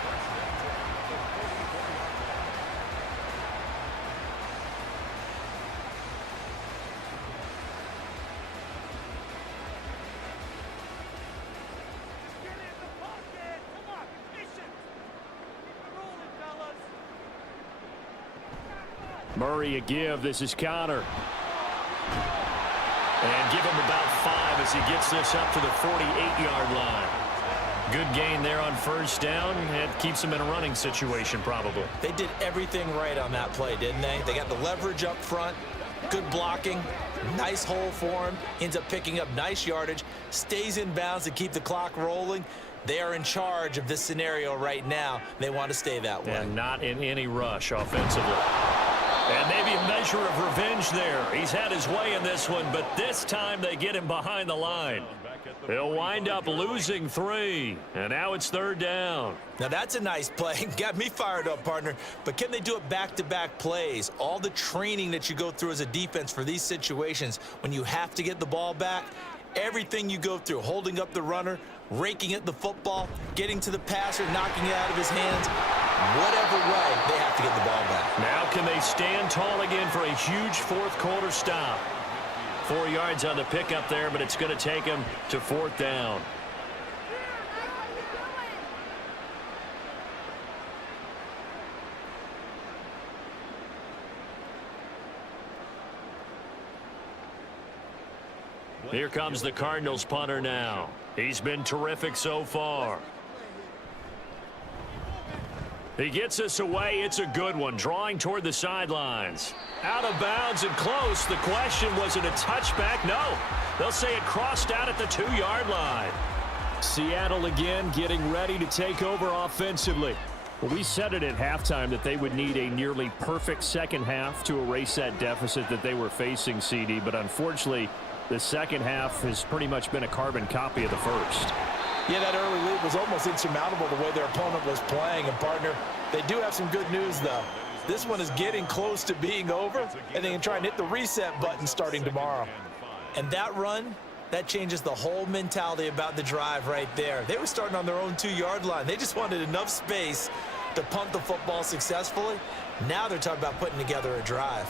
Murray a give. This is Connor. And give him about 5 as he gets this up to the 48-yard line. Good gain there on first down. It keeps him in a running situation probably. They did everything right on that play, didn't they? They got the leverage up front, good blocking, nice hole for him, ends up picking up nice yardage, stays in bounds to keep the clock rolling. They are in charge of this scenario right now. They want to stay that way. And not in any rush offensively. And maybe a measure of revenge there. He's had his way in this one, but this time they get him behind the line. He'll wind up losing 3, and now it's third down. Now that's a nice play. Got me fired up, partner. But can they do it back-to-back plays? All the training that you go through as a defense for these situations, when you have to get the ball back, everything you go through, holding up the runner, raking at the football, getting to the passer, knocking it out of his hands, whatever way, they have to get the ball back. Now can they stand tall again for a huge fourth-quarter stop? 4 yards on the pickup there, but it's going to take him to fourth down. Here comes the Cardinals punter now. He's been terrific so far. He gets us away. It's a good one. Drawing toward the sidelines. Out of bounds and close. The question, was it a touchback? No. They'll say it crossed out at the 2-yard line. Seattle again getting ready to take over offensively. Well, we said it at halftime that they would need a nearly perfect second half to erase that deficit that they were facing, CD. But unfortunately, the second half has pretty much been a carbon copy of the first. Yeah, that early lead was almost insurmountable the way their opponent was playing. And, partner, they do have some good news, though. This one is getting close to being over, and they can try and hit the reset button starting tomorrow. And that run, that changes the whole mentality about the drive right there. They were starting on their own 2-yard line. They just wanted enough space to punt the football successfully. Now they're talking about putting together a drive.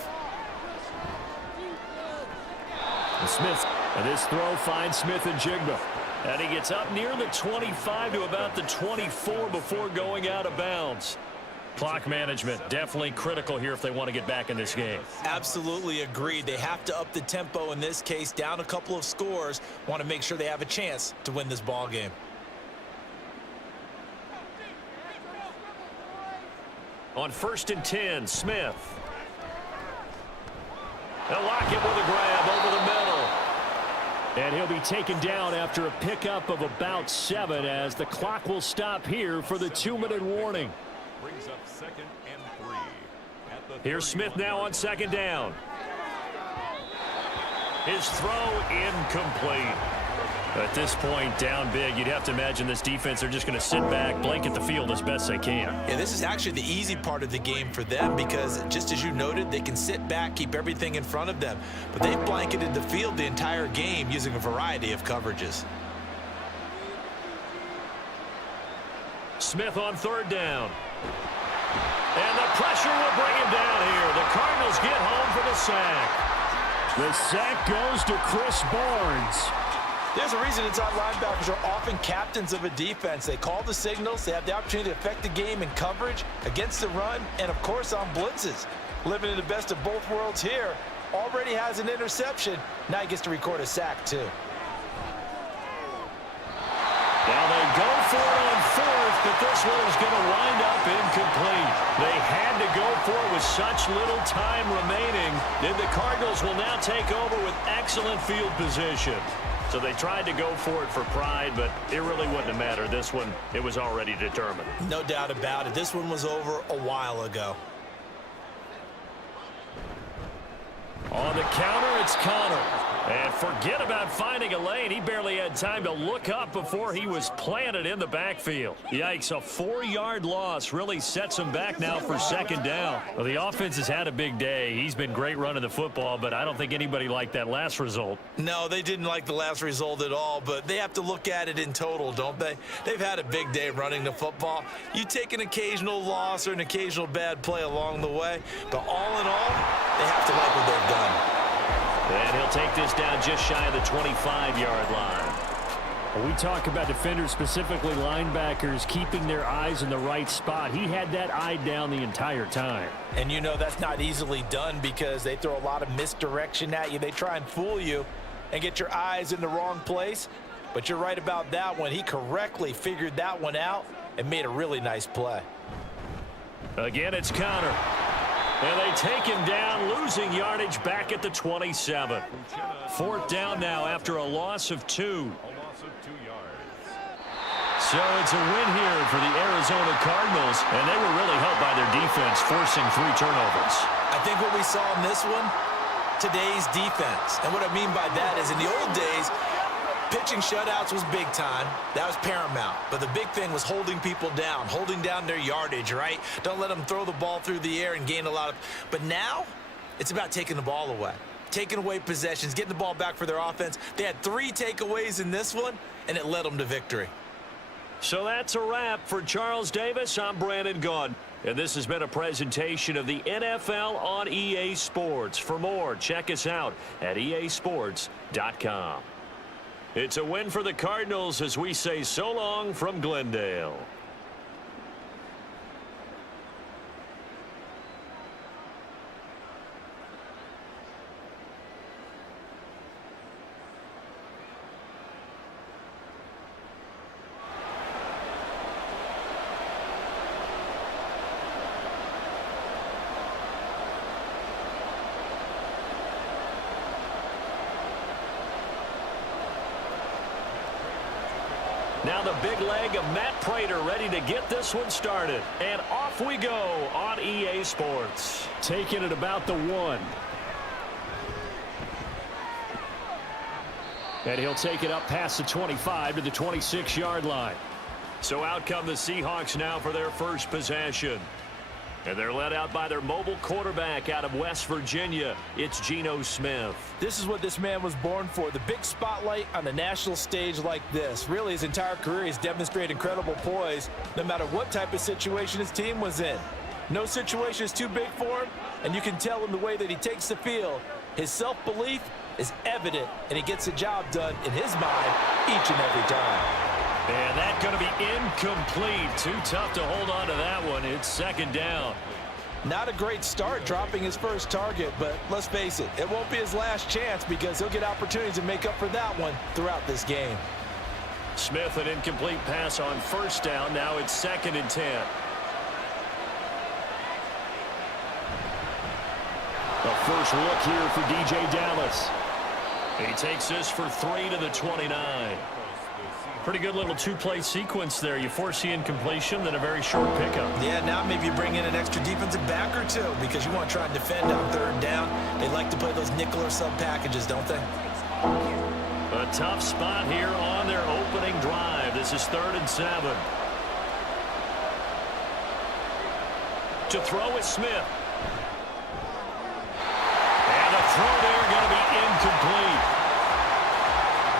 Smith, and this throw finds Smith and Jigba. And he gets up near the 25 to about the 24 before going out of bounds. Clock management definitely critical here if they want to get back in this game. Absolutely agreed. They have to up the tempo in this case, down a couple of scores. Want to make sure they have a chance to win this ball game. On 1st and 10, Smith. They'll lock it with a grab over the middle. And he'll be taken down after a pickup of about 7 as the clock will stop here for the 2-minute warning. Brings up 2nd and 3. Here's Smith now on 2nd down. His throw incomplete. At this point, down big, you'd have to imagine this defense are just going to sit back, blanket the field as best they can. Yeah, this is actually the easy part of the game for them because, just as you noted, they can sit back, keep everything in front of them. But they've blanketed the field the entire game using a variety of coverages. Smith on 3rd down. And the pressure will bring him down here. The Cardinals get home for the sack. The sack goes to Chris Barnes. There's a reason inside linebackers are often captains of a defense. They call the signals. They have the opportunity to affect the game in coverage, against the run, and, of course, on blitzes. Living in the best of both worlds here. Already has an interception. Now he gets to record a sack, too. Now they go for it on 4th, but this one is going to wind up incomplete. They had to go for it with such little time remaining. Then the Cardinals will now take over with excellent field position. So they tried to go for it for pride, but it really wouldn't have mattered. This one, it was already determined. No doubt about it. This one was over a while ago. On the counter, it's Connor. And forget about finding a lane. He barely had time to look up before he was planted in the backfield. Yikes, a 4-yard loss really sets him back now for second down. Well, the offense has had a big day. He's been great running the football, but I don't think anybody liked that last result. No, they didn't like the last result at all, but they have to look at it in total, don't they? They've had a big day running the football. You take an occasional loss or an occasional bad play along the way, but all in all, they have to like what they've done. And he'll take this down just shy of the 25-yard line. When we talk about defenders, specifically linebackers, keeping their eyes in the right spot, he had that eye down the entire time. And you know that's not easily done because they throw a lot of misdirection at you. They try and fool you and get your eyes in the wrong place. But you're right about that one. He correctly figured that one out and made a really nice play. Again, it's Connor. And they take him down, losing yardage back at the 27. Fourth down now after a loss of 2. A loss of 2 yards. So it's a win here for the Arizona Cardinals, and they were really helped by their defense, forcing 3 turnovers. I think what we saw in this one, today's defense. And what I mean by that is in the old days, pitching shutouts was big time. That was paramount. But the big thing was holding people down, holding down their yardage, right? Don't let them throw the ball through the air and gain a lot of... But now, it's about taking the ball away. Taking away possessions, getting the ball back for their offense. They had 3 takeaways in this one, and it led them to victory. So that's a wrap for Charles Davis. I'm Brandon Gaudin. And this has been a presentation of the NFL on EA Sports. For more, check us out at easports.com. It's a win for the Cardinals as we say so long from Glendale. Now the big leg of Matt Prater ready to get this one started. And off we go on EA Sports. Taking it about the 1. And he'll take it up past the 25 to the 26-yard line. So out come the Seahawks now for their first possession. And they're led out by their mobile quarterback out of West Virginia. It's Geno Smith. This is what this man was born for, the big spotlight on the national stage like this. Really, his entire career, he's demonstrated incredible poise no matter what type of situation his team was in. No situation is too big for him, and you can tell in the way that he takes the field. His self-belief is evident, and he gets the job done in his mind each and every time. And that's going to be incomplete. Too tough to hold on to that one. It's second down. Not a great start dropping his first target, but let's face it, it won't be his last chance because he'll get opportunities to make up for that one throughout this game. Smith, an incomplete pass on first down. Now it's 2nd and 10. The first look here for DJ Dallas. He takes this for 3 to the 29. Pretty good little 2-play sequence there. You force the incompletion, then a very short pickup. Yeah, now maybe you bring in an extra defensive back or 2 because you want to try and defend on 3rd down. They like to play those nickel or sub packages, don't they? A tough spot here on their opening drive. This is 3rd and 7. To throw is Smith. And the throw there going to be incomplete.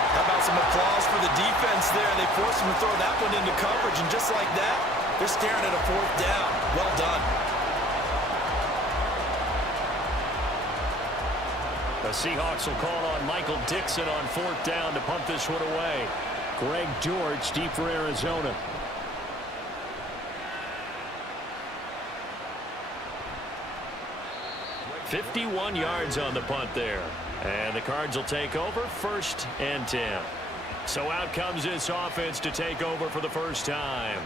How about some applause for the defense there? They forced him to throw that one into coverage, and just like that, they're staring at a 4th down. Well done. The Seahawks will call on Michael Dixon on 4th down to punt this one away. Greg George deep for Arizona. .51 yards on the punt there. And the Cards will take over 1st and 10. So out comes this offense to take over for the first time.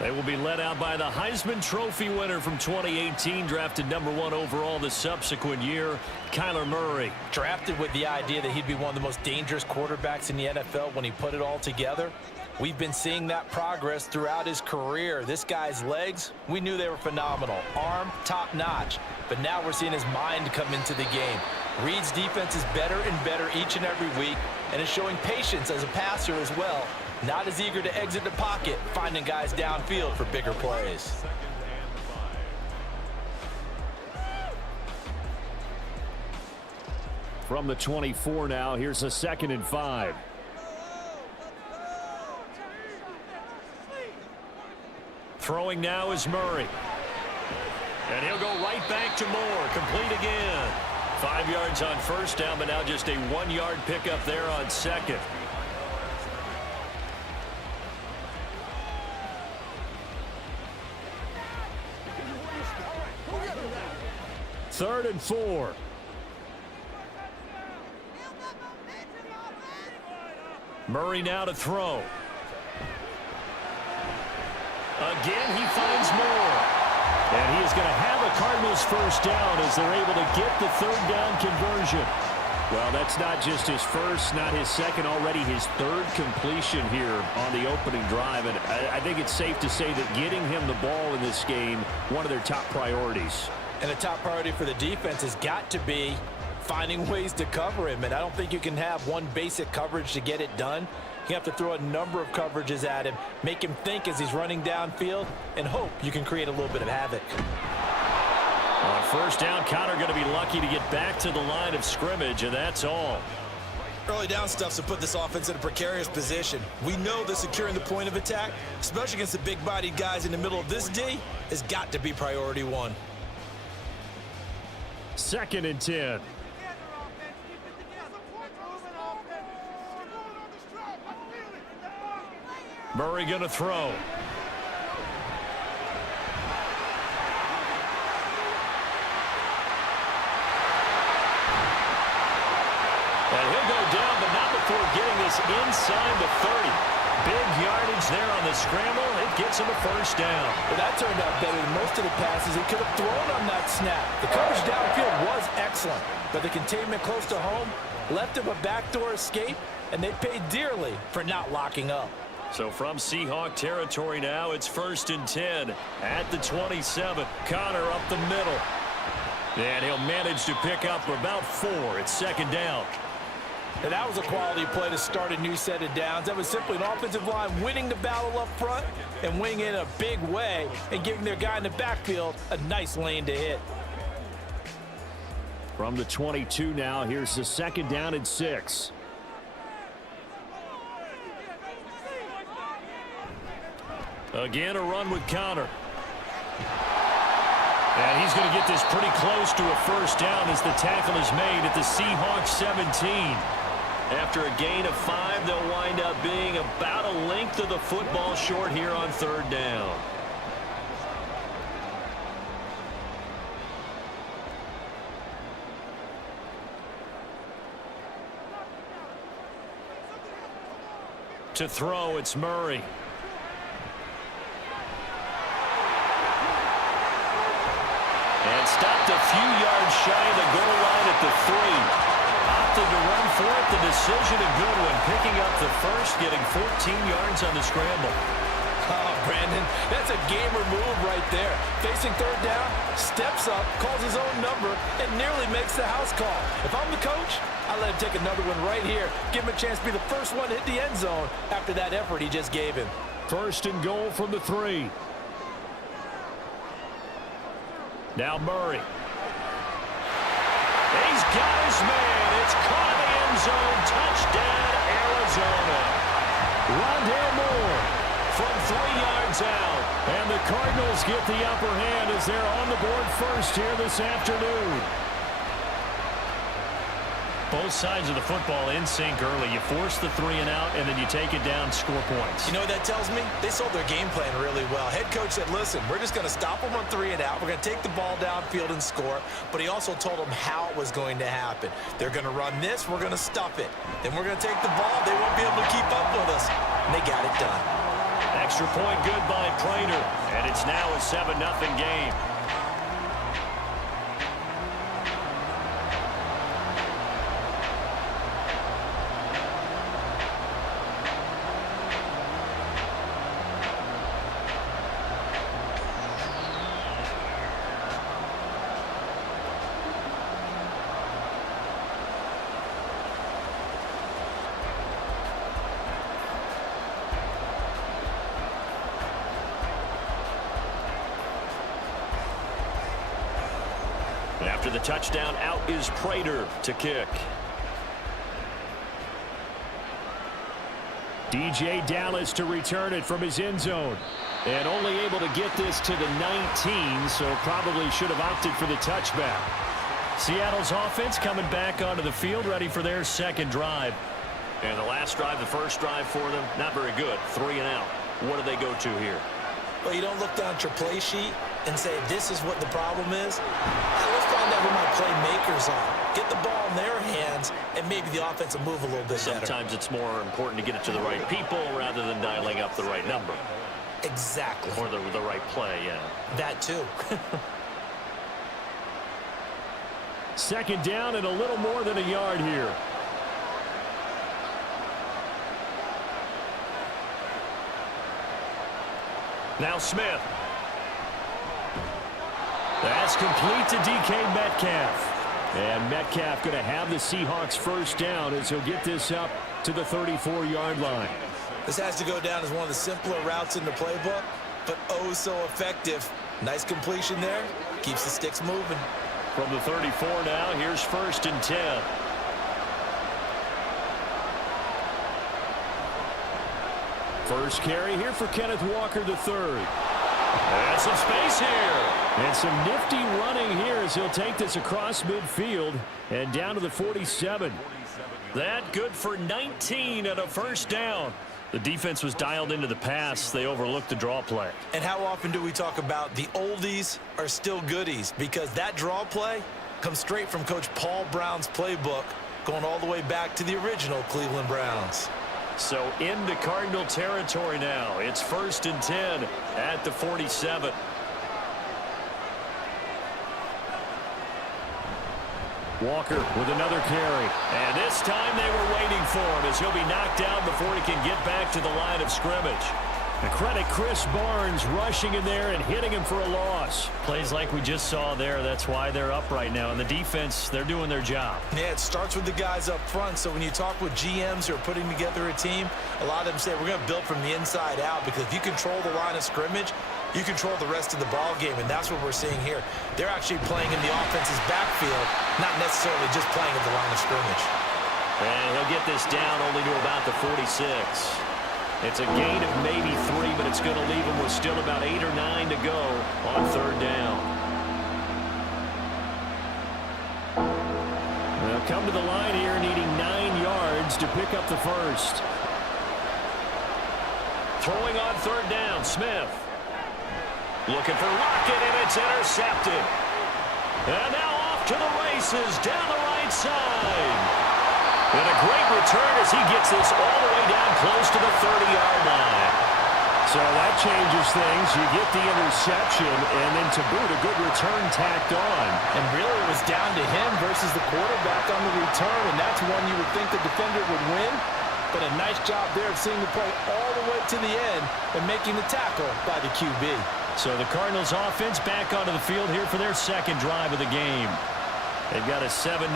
They will be led out by the Heisman Trophy winner from 2018, drafted #1 overall the subsequent year, Kyler Murray. Drafted with the idea that he'd be one of the most dangerous quarterbacks in the NFL when he put it all together. We've been seeing that progress throughout his career. This guy's legs, we knew they were phenomenal. Arm, top notch. But now we're seeing his mind come into the game. Reed's defense is better and better each and every week, and is showing patience as a passer as well. Not as eager to exit the pocket, finding guys downfield for bigger plays. From the 24 now, here's a 2nd and 5. Throwing now is Murray. And he'll go right back to Moore. Complete again. 5 yards on first down, but now just a 1-yard pickup there on second. Third and 4. Murray now to throw. Again, he finds Moore. And he is going to have a Cardinals first down as they're able to get the 3rd down conversion. Well, that's not just his first, not his second, already his 3rd completion here on the opening drive. And I think it's safe to say that getting him the ball in this game, one of their top priorities. And the top priority for the defense has got to be finding ways to cover him. And I don't think you can have one basic coverage to get it done. You have to throw a number of coverages at him, make him think as he's running downfield, and hope you can create a little bit of havoc. On first down, Connor going to be lucky to get back to the line of scrimmage, and that's all. Early down stuff's to put this offense in a precarious position. We know that securing the point of attack, especially against the big-bodied guys in the middle of this D, has got to be priority 1. 2nd and 10. Murray going to throw. And he'll go down, but not before getting this inside the 30. Big yardage there on the scramble. It gets him a first down. Well, that turned out better than most of the passes he could have thrown on that snap. The coverage downfield was excellent, but the containment close to home left him a backdoor escape, and they paid dearly for not locking up. So from Seahawk territory now, it's 1st and 10 at the 27. Connor up the middle. And he'll manage to pick up about 4. It's 2nd down. And that was a quality play to start a new set of downs. That was simply an offensive line winning the battle up front and winning it in a big way and giving their guy in the backfield a nice lane to hit. From the 22 now, here's the 2nd down and 6. Again, a run with Connor. And he's going to get this pretty close to a first down as the tackle is made at the Seahawks 17. After a gain of 5, they'll wind up being about a length of the football short here on 3rd down. To throw, it's Murray. And stopped a few yards shy of the goal line at the 3. Opted to run for it. The decision a good one. Picking up the first, getting 14 yards on the scramble. Oh, Brandon, that's a gamer move right there. Facing 3rd down, steps up, calls his own number, and nearly makes the house call. If I'm the coach, I let him take another one right here. Give him a chance to be the first one to hit the end zone after that effort he just gave him. 1st and goal from the 3. Now Murray. He's got his man. It's caught in the end zone. Touchdown, Arizona. Rondale Moore from 3 yards out. And the Cardinals get the upper hand as they're on the board first here this afternoon. Both sides of the football in sync early. You force the 3 and out, and then you take it down, score points. You know what that tells me? They sold their game plan really well. Head coach said, listen, we're just going to stop them on 3 and out. We're going to take the ball downfield and score. But he also told them how it was going to happen. They're going to run this. We're going to stuff it. Then we're going to take the ball. They won't be able to keep up with us. And they got it done. Extra point good by Prater. And it's now a 7-0 game. After the touchdown, out is Prater to kick. DJ Dallas to return it from his end zone. And only able to get this to the 19, so probably should have opted for the touchback. Seattle's offense coming back onto the field, ready for their second drive. And the last drive, the first drive for them, not very good. 3 and out. What do they go to here? Well, you don't look down at your play sheet and say, this is what the problem is. Let's find out who my playmakers are. Get the ball in their hands, and maybe the offense will move a little bit better. Sometimes it's more important to get it to the right people rather than dialing up the right number. Exactly. Or the right play, yeah. That too. Second down and a little more than a yard here. Now Smith. That's complete to DK Metcalf. And Metcalf going to have the Seahawks first down as he'll get this up to the 34-yard line. This has to go down as one of the simpler routes in the playbook, but oh so effective. Nice completion there. Keeps the sticks moving. From the 34 now, here's 1st and 10. First carry here for Kenneth Walker III. And some space here. And some nifty running here as he'll take this across midfield and down to the 47. That good for 19 and a first down. The defense was dialed into the pass. They overlooked the draw play. And how often do we talk about the oldies are still goodies? Because that draw play comes straight from Coach Paul Brown's playbook, going all the way back to the original Cleveland Browns. So into Cardinal territory now. It's 1st and 10 at the 47. Walker with another carry. And this time they were waiting for him as he'll be knocked down before he can get back to the line of scrimmage. And credit Chris Barnes rushing in there and hitting him for a loss. Plays like we just saw there. That's why they're up right now. And the defense, they're doing their job. Yeah, it starts with the guys up front. So when you talk with GMs who are putting together a team, a lot of them say we're going to build from the inside out, because if you control the line of scrimmage, you control the rest of the ball game, and that's what we're seeing here. They're actually playing in the offense's backfield, not necessarily just playing at the line of scrimmage. And he'll get this down only to about the 46. It's a gain of maybe 3, but it's going to leave him with still about 8 or 9 to go on 3rd down. They'll come to the line here needing 9 yards to pick up the first. Throwing on 3rd down, Smith. Looking for Lockett, and it's intercepted. And now off to the races down the right side. And a great return as he gets this all the way down close to the 30-yard line. So that changes things. You get the interception, and then to boot, a good return tacked on. And really it was down to him versus the quarterback on the return, and that's one you would think the defender would win. But a nice job there of seeing the play all the way to the end and making the tackle by the QB. So the Cardinals offense back onto the field here for their second drive of the game. They've got a 7-0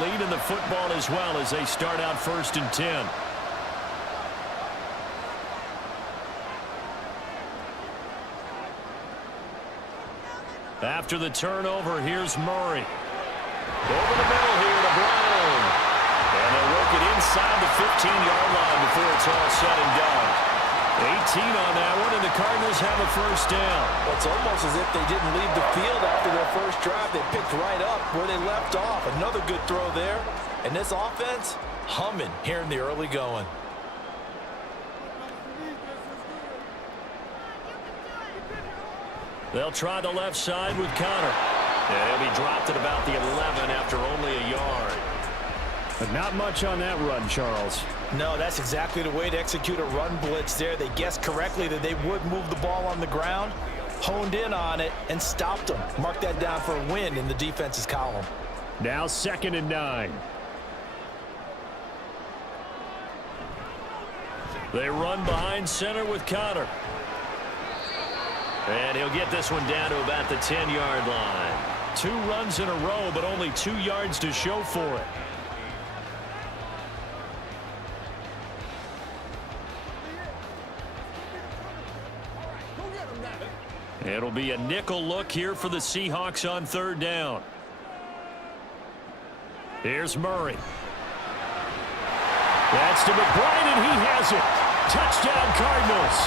lead in the football as well as they start out 1st and 10. After the turnover, here's Murray. Over the middle here to Brown. And they'll work it inside the 15-yard line before it's all said and done. 18 on that one, and the Cardinals have a first down. Well, it's almost as if they didn't leave the field after their first drive. They picked right up where they left off. Another good throw there. And this offense, humming here in the early going. They'll try the left side with Connor. And he'll be dropped at about the 11 after only a yard. But not much on that run, Charles. No, that's exactly the way to execute a run blitz there. They guessed correctly that they would move the ball on the ground, honed in on it, and stopped them. Mark that down for a win in the defense's column. Now 2nd and 9. They run behind center with Connor. And he'll get this one down to about the 10-yard line. 2 runs in a row, but only 2 yards to show for it. It'll be a nickel look here for the Seahawks on 3rd down. Here's Murray. That's to McBride, and he has it. Touchdown, Cardinals.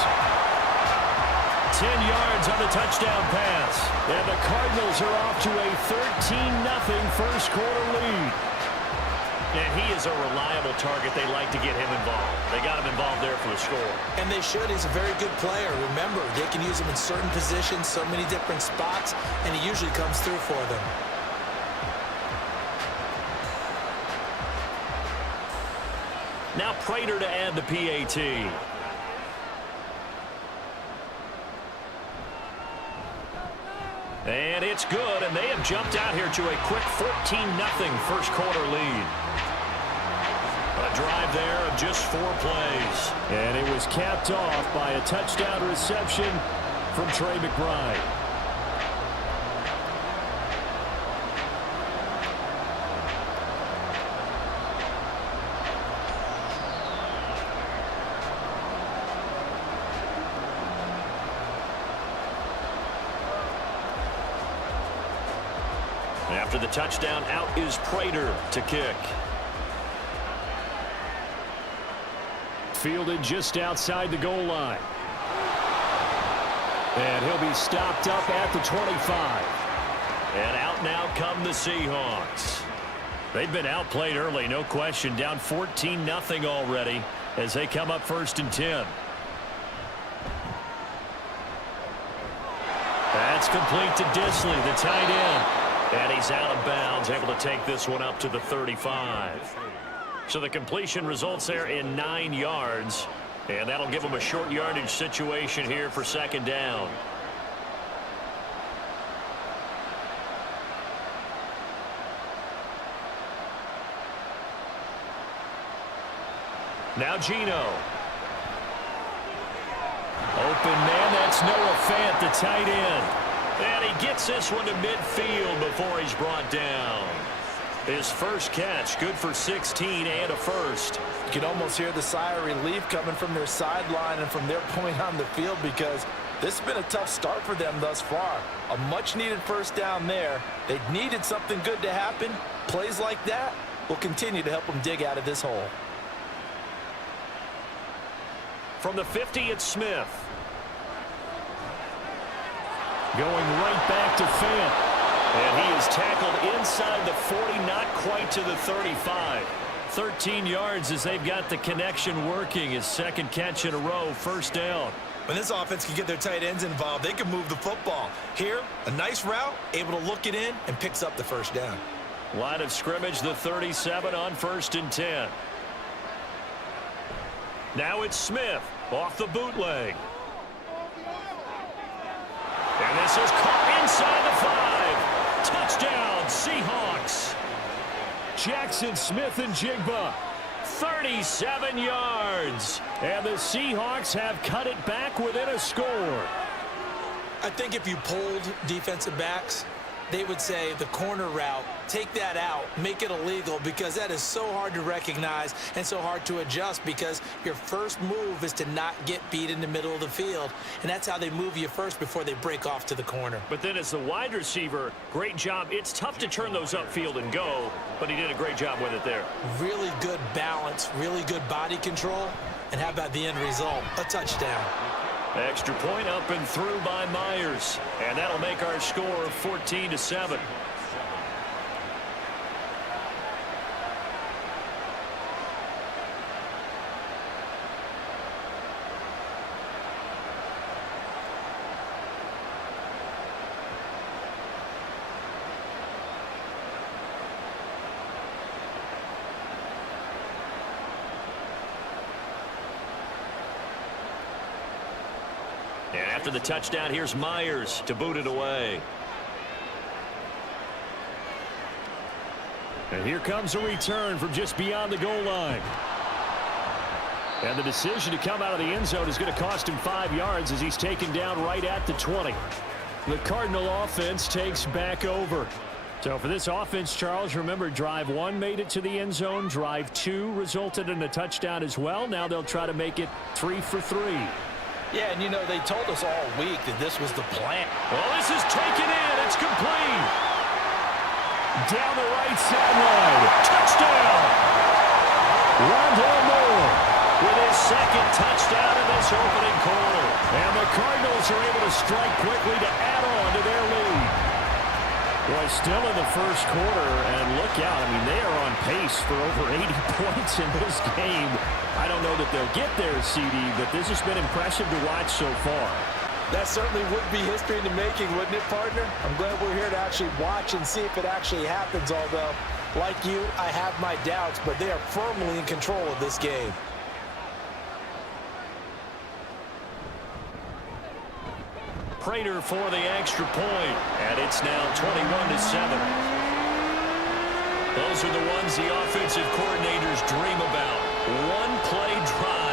10 yards on the touchdown pass. And the Cardinals are off to a 13-0 first quarter lead. And he is a reliable target. They like to get him involved. They got him involved there for the score. And they should. He's a very good player. Remember, they can use him in certain positions, so many different spots, and he usually comes through for them. Now Prater to add the PAT. And it's good, and they have jumped out here to a quick 14-0 first quarter lead. A drive there of just 4 plays. And it was capped off by a touchdown reception from Trey McBride. After the touchdown, out is Prater to kick. Fielded just outside the goal line. And he'll be stopped up at the 25. And out now come the Seahawks. They've been outplayed early, no question. Down 14-0 already as they come up 1st and 10. That's complete to Disley, the tight end. And he's out of bounds, able to take this one up to the 35. So the completion results there in 9 yards. And that'll give him a short yardage situation here for 2nd down. Now Geno. Open man, that's Noah Fant, the tight end. And he gets this one to midfield before he's brought down. His first catch, good for 16 and a first. You can almost hear the sigh of relief coming from their sideline and from their point on the field, because this has been a tough start for them thus far. A much-needed first down there. They needed something good to happen. Plays like that will continue to help them dig out of this hole. From the 50, it's Smith. Going right back to Fant. And he is tackled inside the 40, not quite to the 35. 13 yards as they've got the connection working. His 2nd catch in a row, 1st down. When this offense can get their tight ends involved, they can move the football. Here, a nice route, able to look it in, and picks up the 1st down. Line of scrimmage, the 37 on 1st and 10. Now it's Smith off the bootleg. And this is caught inside the 5. Touchdown, Seahawks. Jackson Smith and Jigba. 37 yards. And the Seahawks have cut it back within a score. I think if you polled defensive backs, they would say the corner route, take that out, make it illegal, because that is so hard to recognize and so hard to adjust, because your first move is to not get beat in the middle of the field, and that's how they move you first before they break off to the corner. But then as the wide receiver, great job. It's tough to turn those upfield and go, but he did a great job with it there. Really good balance, really good body control, and how about the end result? A touchdown. Extra point up and through by Myers. And that'll make our score 14-7. And after the touchdown, here's Myers to boot it away. And here comes a return from just beyond the goal line. And the decision to come out of the end zone is going to cost him 5 yards as he's taken down right at the 20. The Cardinal offense takes back over. So for this offense, Charles, remember, drive 1 made it to the end zone. Drive 2 resulted in a touchdown as well. Now they'll try to make it 3 for 3. Yeah, and you know, they told us all week that this was the plan. Well, this is taken in. It's complete. Down the right sideline. Touchdown! Rondale Moore with his second touchdown in this opening quarter. And the Cardinals are able to strike quickly to add on to their lead. Well, still in the first quarter, and look out. I mean, they are on pace for over 80 points in this game. I don't know that they'll get there, CD, but this has been impressive to watch so far. That certainly would be history in the making, wouldn't it, partner? I'm glad we're here to actually watch and see if it actually happens, although, like you, I have my doubts, but they are firmly in control of this game. Prater for the extra point, and it's now 21-7. Those are the ones the offensive coordinators dream about. One play drive.